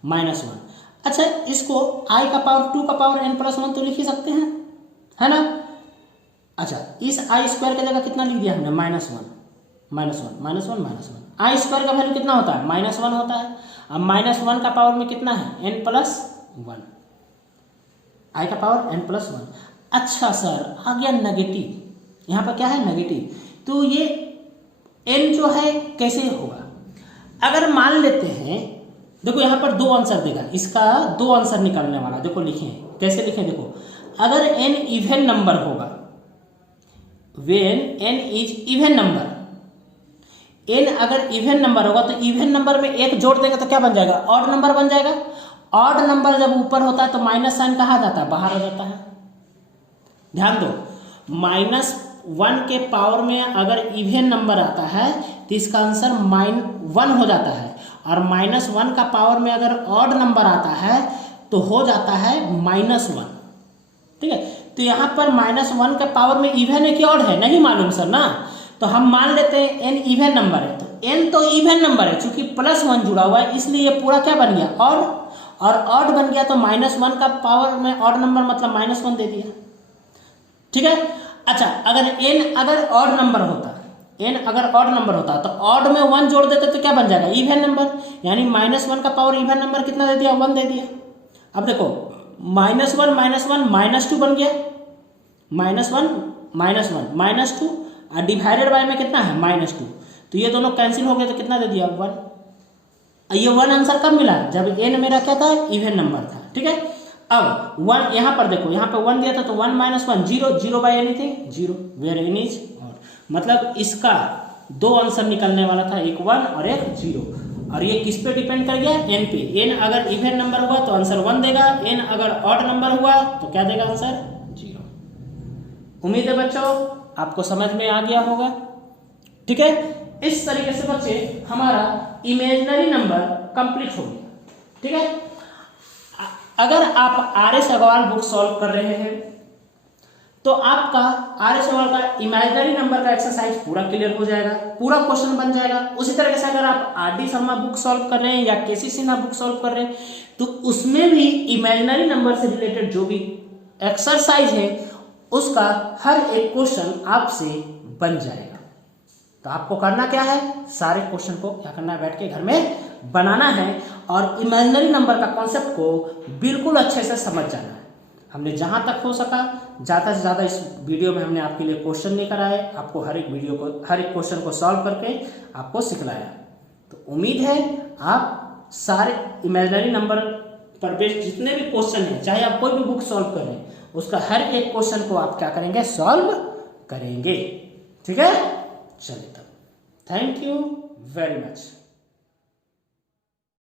-1। अच्छा इसको i का पावर 2 का पावर n+1 तो लिख ही सकते हैं, है ना। अच्छा इस i² की जगह कितना लिख दिया हमने, -1 i² का वैल्यू कितना होता है, -1 होता है। अब -1 का पावर में कितना है, n+1, i का पावर n+1। अच्छा सर आ गया नेगेटिव, यहाँ पर क्या है नेगेटिव, तो ये n जो है कैसे होगा, अगर मान लेते हैं, देखो यहाँ पर 2 आंसर देगा, इसका 2 आंसर निकालने वाला, देखो लिखें कैसे लिखें, देखो अगर n इवन नंबर होगा, when n is even number, n अगर इवन नंबर होगा तो इवन नंबर में एक जोड़ देंगे तो क्या बन जाएगा, ऑड नंबर बन जाएगा। ऑड नंबर जब ऊपर होता है तो माइनस साइन कहाँ जाता है, बाहर हो जाता है। ध्यान दो, -1 के पावर में अगर इवन नंबर आता है तो इसका आंसर -1 हो जाता है, और -1 का पावर में अगर ऑड नंबर आता है तो हो जाता है -1। ठीक है, तो यहाँ पर -1 के पावर में इवन है कि ऑड है, नहीं मालूम सर ना, तो हम मान लेते हैं n इवन नंबर है, तो n तो इवन नंबर है, चूंकि +1 जुड़ा हुआ है इसलिए ये पूरा क्या बन गया, ऑड, और ऑड बन गया तो -1 का पावर में ऑड नंबर मतलब -1 दे दिया। ठीक है। अच्छा अगर n अगर ऑड नंबर होता तो ऑड में 1 जोड़ देते तो क्या बन जाएगा, इवन नंबर, यानी -1 का पावर इवन नंबर कितना दे दिया, 1 दे दिया। अब देखो -1 -2 बन गया, -1 -1 -2 और डिवाइडेड बाय में कितना है, -2, तो ये दोनों कैंसिल हो गए तो कितना दे दिया 1। ये 1 आंसर कब मिला, जब n मेरा क्या था, इवन नंबर था। ठीक है, अब 1 यहाँ पर देखो, यहाँ पे 1 दिया था तो 1 - 1 0, 0 by anything 0, where n is odd. मतलब इसका 2 आंसर निकलने वाला था, एक 1 और एक 0। और ये किस पे डिपेंड कर गया, n पे। n अगर इवन नंबर हुआ तो आंसर 1 देगा, n अगर ऑड नंबर हुआ तो क्या देगा आंसर 0। उम्मीद है बच्चों आपको समझ में आ गया होगा। ठीक है, इस तरीके से बच्चे हमारा इमेजिनरी नंबर कंप्लीट हो गया। ठीक है, अगर आप RS अग्रवाल बुक सॉल्व कर रहे हैं तो आपका RS अग्रवाल का इमेजिनरी नंबर का एक्सरसाइज पूरा क्लियर हो जाएगा, पूरा क्वेश्चन बन जाएगा। उसी तरीके से अगर आप RD शर्मा बुक सॉल्व कर रहे हैं या KC सिन्हा बुक सॉल्व कर रहे हैं तो उसमें भी इमेजिनरी नंबर से रिलेटेड जो भी एक्सरसाइज है उसका हर एक क्वेश्चन आपसे बन जाएगा। तो आपको करना क्या है, सारे क्वेश्चन को क्या करना है, बैठ के घर में बनाना है और इमेजिनरी नंबर का कॉन्सेप्ट को बिल्कुल अच्छे से समझ जाना है। हमने जहां तक हो सका ज़्यादा से ज़्यादा इस वीडियो में हमने आपके लिए क्वेश्चन लेकर आए, आपको हर एक क्वेश्चन को सॉल्व करके आपको सिखलाया। तो उम्मीद है आप सारे इमेजिनरी नंबर पर बेस्ड जितने भी क्वेश्चन हैं, चाहे आप कोई भी बुक सॉल्व करें, उसका हर एक क्वेश्चन को आप क्या करेंगे, सॉल्व करेंगे। ठीक है, चलिए तब, थैंक यू वेरी मच।